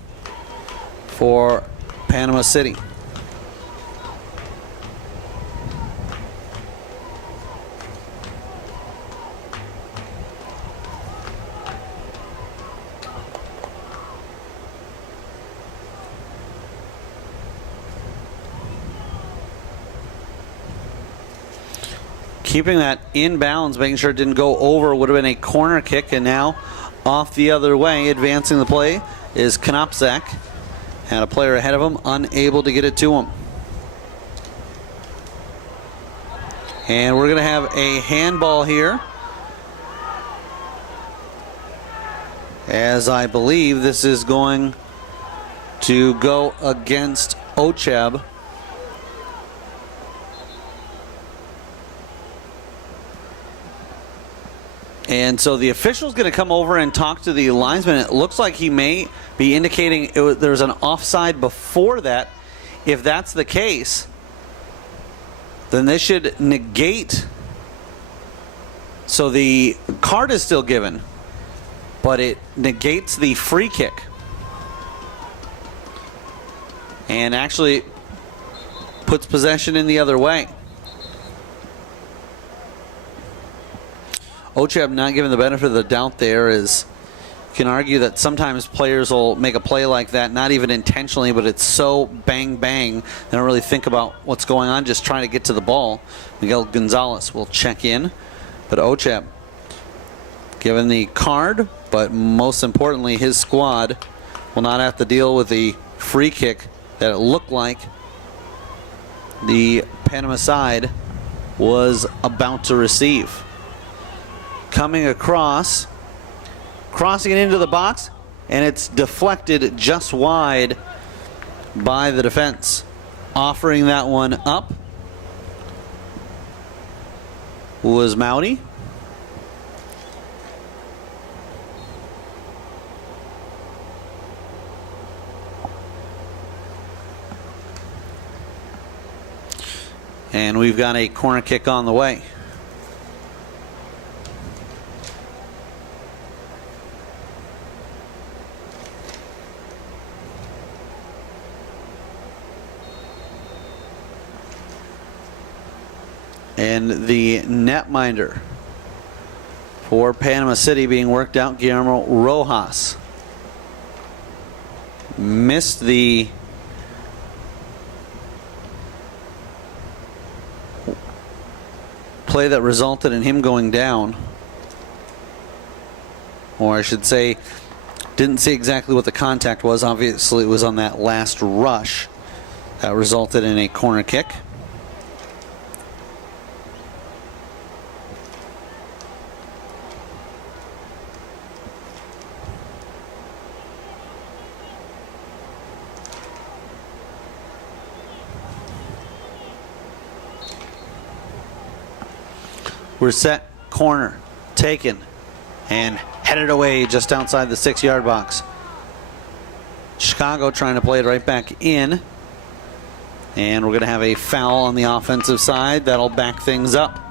for Panama City. Keeping that in bounds, making sure it didn't go over, would have been a corner kick, and now off the other way, advancing the play is Knopzak. Had a player ahead of him, unable to get it to him. And we're going to have a handball here, as I believe this is going to go against Ocheb. And so the official's going to come over and talk to the linesman. It looks like he may be indicating there's an offside before that. If that's the case, then this should negate. So the card is still given, but it negates the free kick. And actually puts possession in the other way. Ocheb not given the benefit of the doubt there, is you can argue that sometimes players will make a play like that, not even intentionally, but it's so bang bang, they don't really think about what's going on, just trying to get to the ball. Miguel Gonzalez will check in, but Ocheb given the card, but most importantly his squad will not have to deal with the free kick that it looked like the Panama side was about to receive. Coming across, crossing it into the box, and it's deflected just wide by the defense. Offering that one up was Mowdy. And we've got a corner kick on the way. And the netminder for Panama City being worked out, Guillermo Rojas. Missed the play that resulted in him going down. Or I should say, didn't see exactly what the contact was. Obviously, it was on that last rush that resulted in a corner kick. We're set, corner, taken, and headed away just outside the 6-yard box. Chicago trying to play it right back in. And we're going to have a foul on the offensive side. That'll back things up.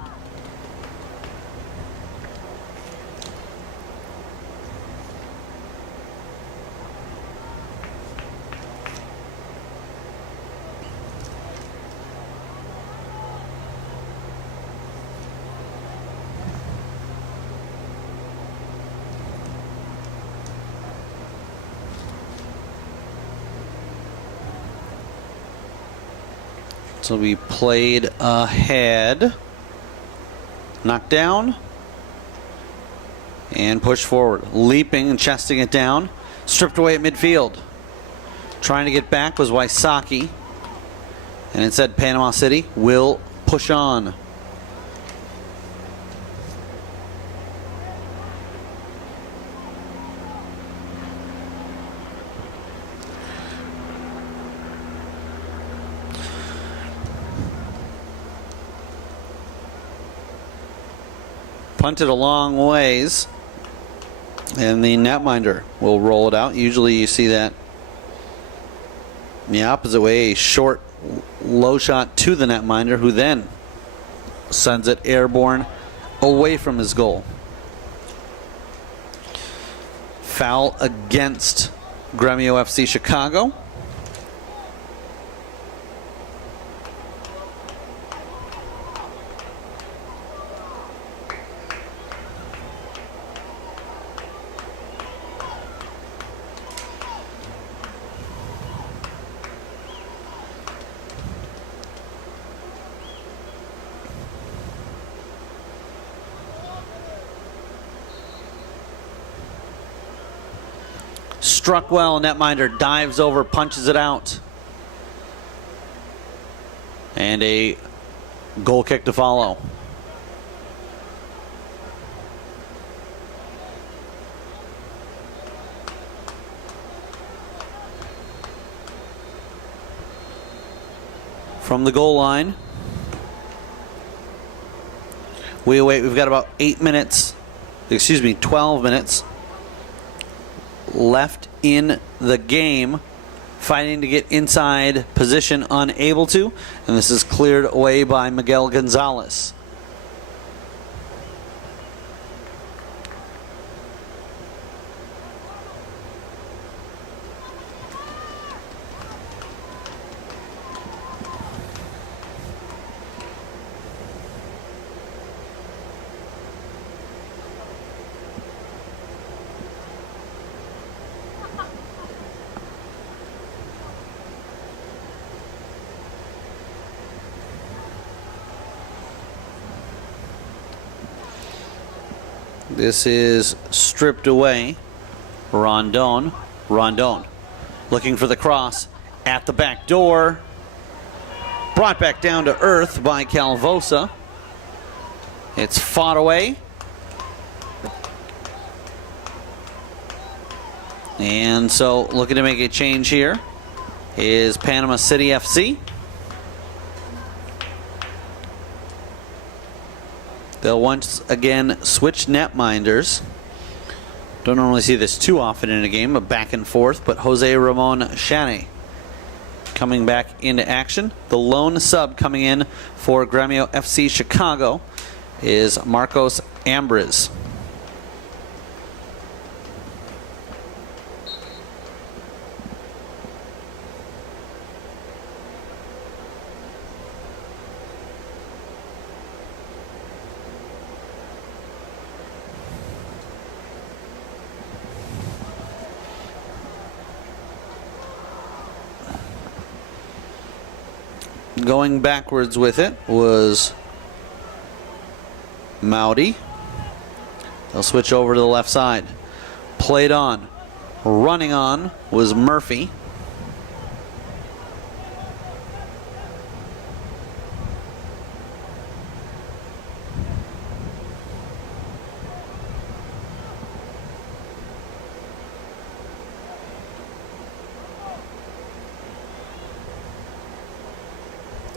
So we played ahead, knocked down, and pushed forward. Leaping and chesting it down, stripped away at midfield. Trying to get back was Wysocki, and instead Panama City will push on. Punted a long ways, and the netminder will roll it out. Usually you see that the opposite way, a short low shot to the netminder, who then sends it airborne away from his goal. Foul against Gremio FC Chicago. Struck well, netminder dives over, punches it out. And a goal kick to follow. From the goal line, we await. We've got about 12 minutes left in the game, fighting to get inside position, unable to, and this is cleared away by Miguel Gonzalez. This is stripped away. Rondon looking for the cross at the back door. Brought back down to earth by Calvosa. It's fought away. And so looking to make a change here is Panama City FC. They'll once again switch netminders. Don't normally see this too often in a game, a back and forth, but Jose Ramon Shane coming back into action. The lone sub coming in for Gremio FC Chicago is Marcos Ambriz. Going backwards with it was Mowdy. They'll switch over to the left side. Played on. Running on was Murphy.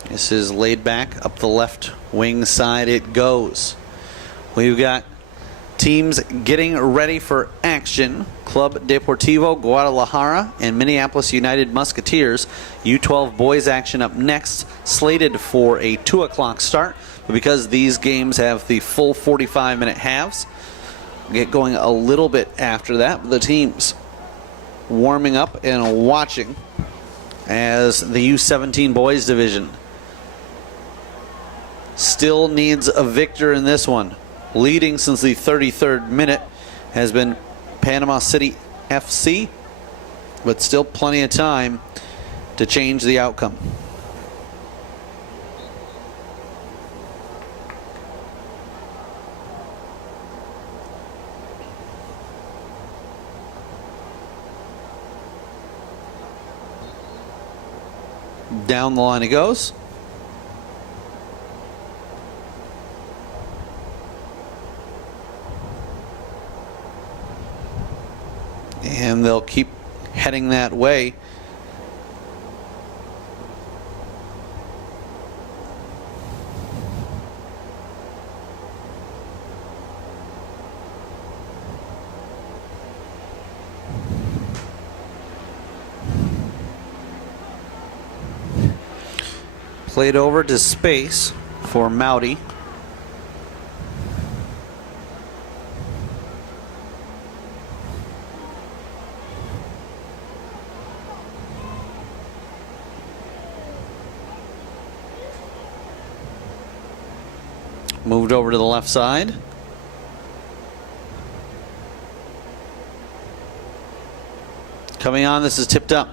This is laid back up the left wing side it goes. We've got teams getting ready for action. Club Deportivo Guadalajara and Minneapolis United Musketeers. U12 boys action up next, slated for a 2 o'clock start. But because these games have the full 45-minute halves, get going a little bit after that. The teams warming up and watching as the U17 boys division still needs a victor in this one. Leading since the 33rd minute has been Panama City FC, but still plenty of time to change the outcome. Down the line it goes. And they'll keep heading that way. Played over to space for Mouty. Moved over to the left side. Coming on, this is tipped up.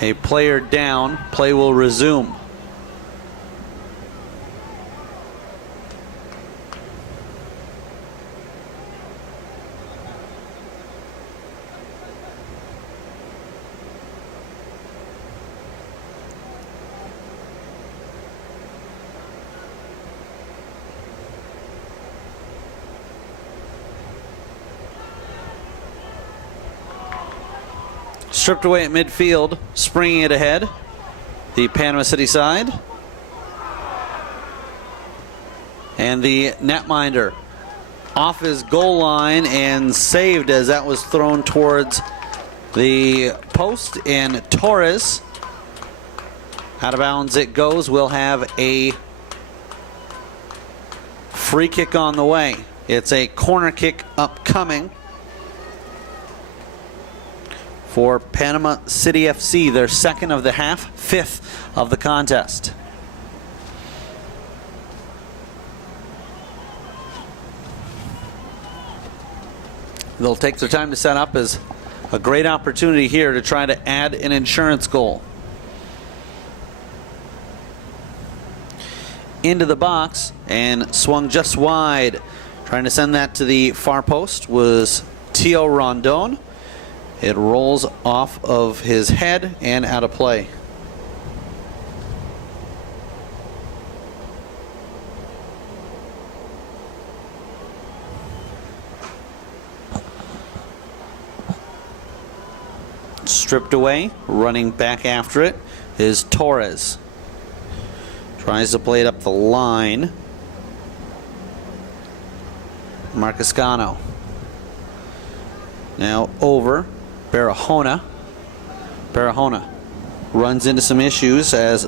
A player down, play will resume. Stripped away at midfield, springing it ahead, the Panama City side. And the netminder off his goal line and saved as that was thrown towards the post. And Torres, out of bounds it goes. We'll have a free kick on the way. It's a corner kick upcoming for Panama City FC, their second of the half, fifth of the contest. They'll take their time to set up as a great opportunity here to try to add an insurance goal. Into the box and swung just wide. Trying to send that to the far post was Tio Rondon. It rolls off of his head and out of play. Stripped away, running back after it is Torres. Tries to play it up the line. Marcascano. Now over. Barahona runs into some issues as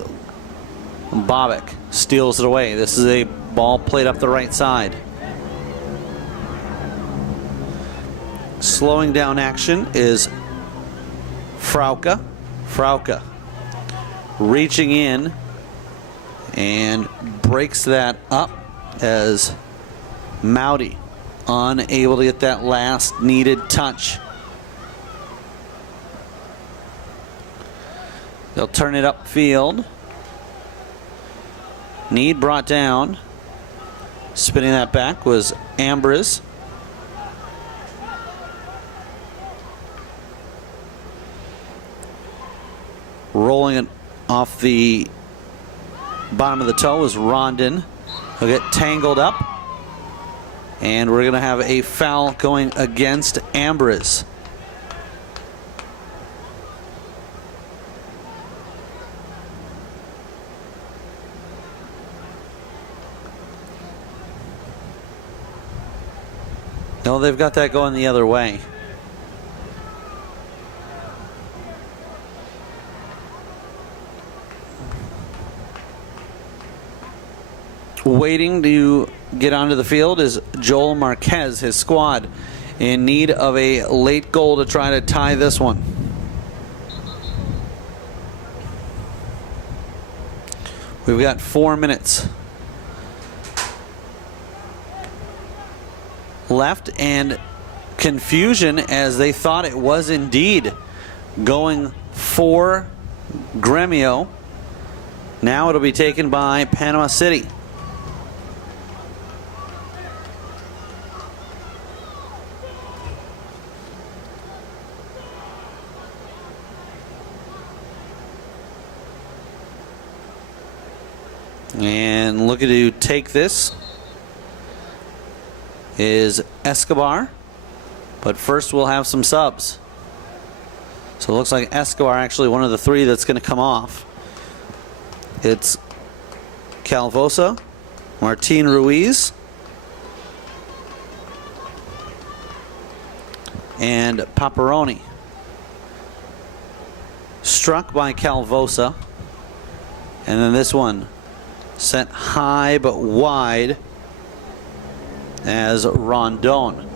Bobic steals it away. This is a ball played up the right side. Slowing down action is Frauke. Frauke reaching in and breaks that up as Mouty unable to get that last needed touch. They'll turn it upfield. Need brought down. Spinning that back was Ambrose. Rolling it off the bottom of the toe is Rondon. He'll get tangled up. And we're going to have a foul going against Ambrose. No, they've got that going the other way. Waiting to get onto the field is Joel Marquez, his squad, in need of a late goal to try to tie this one. We've got 4 minutes left, and confusion as they thought it was indeed going for Gremio. Now it'll be taken by Panama City. And looking to take this is Escobar. But first we'll have some subs. So it looks like Escobar actually one of the three that's going to come off. It's Calvosa, Martin Ruiz, and Paparoni. Struck by Calvosa. And then this one sent high but wide as Rondon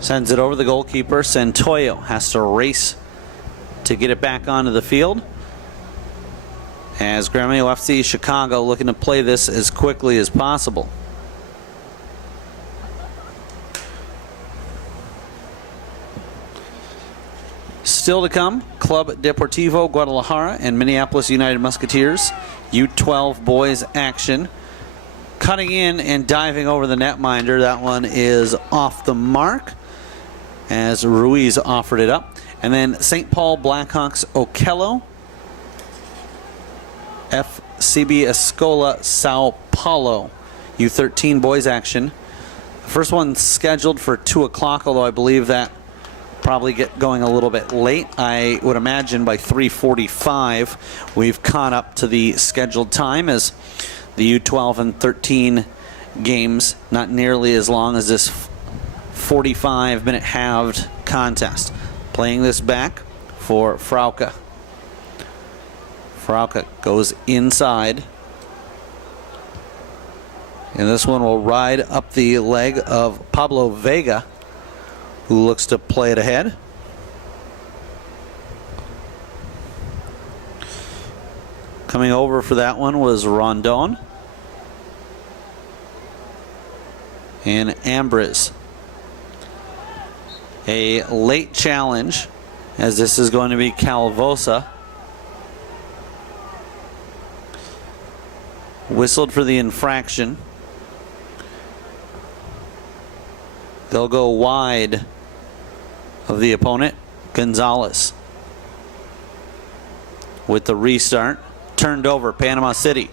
sends it over the goalkeeper. Santoyo has to race to get it back onto the field, as Gremio FC Chicago looking to play this as quickly as possible. Still to come, Club Deportivo Guadalajara and Minneapolis United Musketeers U12 boys action. Cutting in and diving over the netminder. That one is off the mark as Ruiz offered it up. And then St. Paul Blackhawks Okello, FCB Escola Sao Paulo U13 boys action. The first one scheduled for 2 o'clock, although I believe that probably get going a little bit late. I would imagine by 3:45 we've caught up to the scheduled time, as the U12 and 13 games not nearly as long as this 45-minute halved contest. Playing this back for Frauke. Frauke goes inside. And this one will ride up the leg of Pablo Vega, who looks to play it ahead. Coming over for that one was Rondon and Ambriz. A late challenge, as this is going to be Calvosa. Whistled for the infraction. They'll go wide of the opponent, Gonzalez. With the restart, turned over, Panama City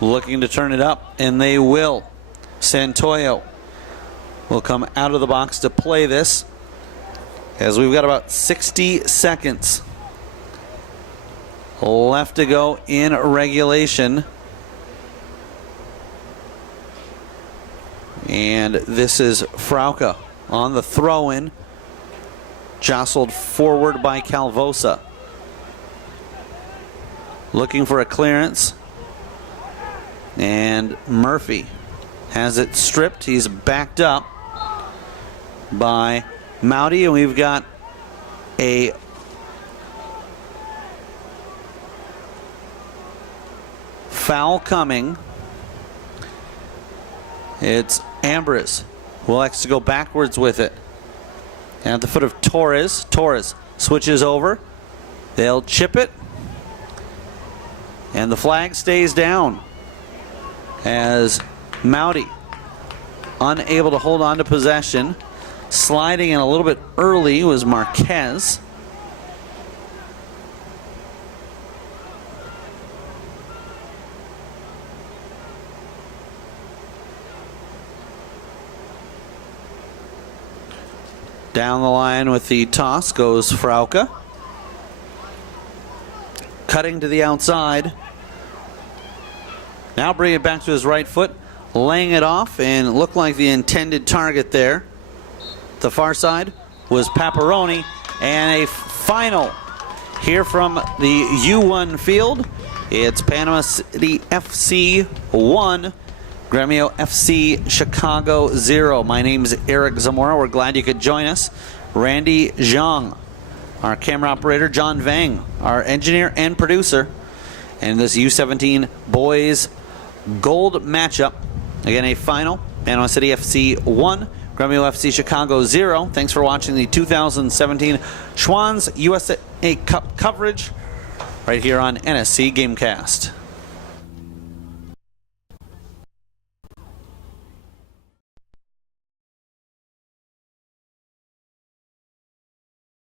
looking to turn it up, and they will. Santoyo will come out of the box to play this, as we've got about 60 seconds left to go in regulation. And this is Frauke on the throw-in, jostled forward by Calvosa. Looking for a clearance, and Murphy has it stripped. He's backed up by Mouty, and we've got a foul coming. It's Ambriz who likes to go backwards with it. And at the foot of Torres, Torres switches over. They'll chip it. And the flag stays down, as Mouty unable to hold on to possession. Sliding in a little bit early was Marquez. Down the line with the toss goes Frauke. Cutting to the outside. Now bring it back to his right foot, laying it off, and looked like the intended target there. The far side was Paparoni, and a final here from the U1 field. It's Panama City FC 1, Gremio FC Chicago 0. My name's Eric Zamora. We're glad you could join us. Randy Zhang, our camera operator, John Vang, our engineer and producer. And this U17 boys gold matchup. Again, a final, Panama City FC 1, Gremio FC Chicago 0. Thanks for watching the 2017 Schwann's USA Cup coverage right here on NSC Gamecast.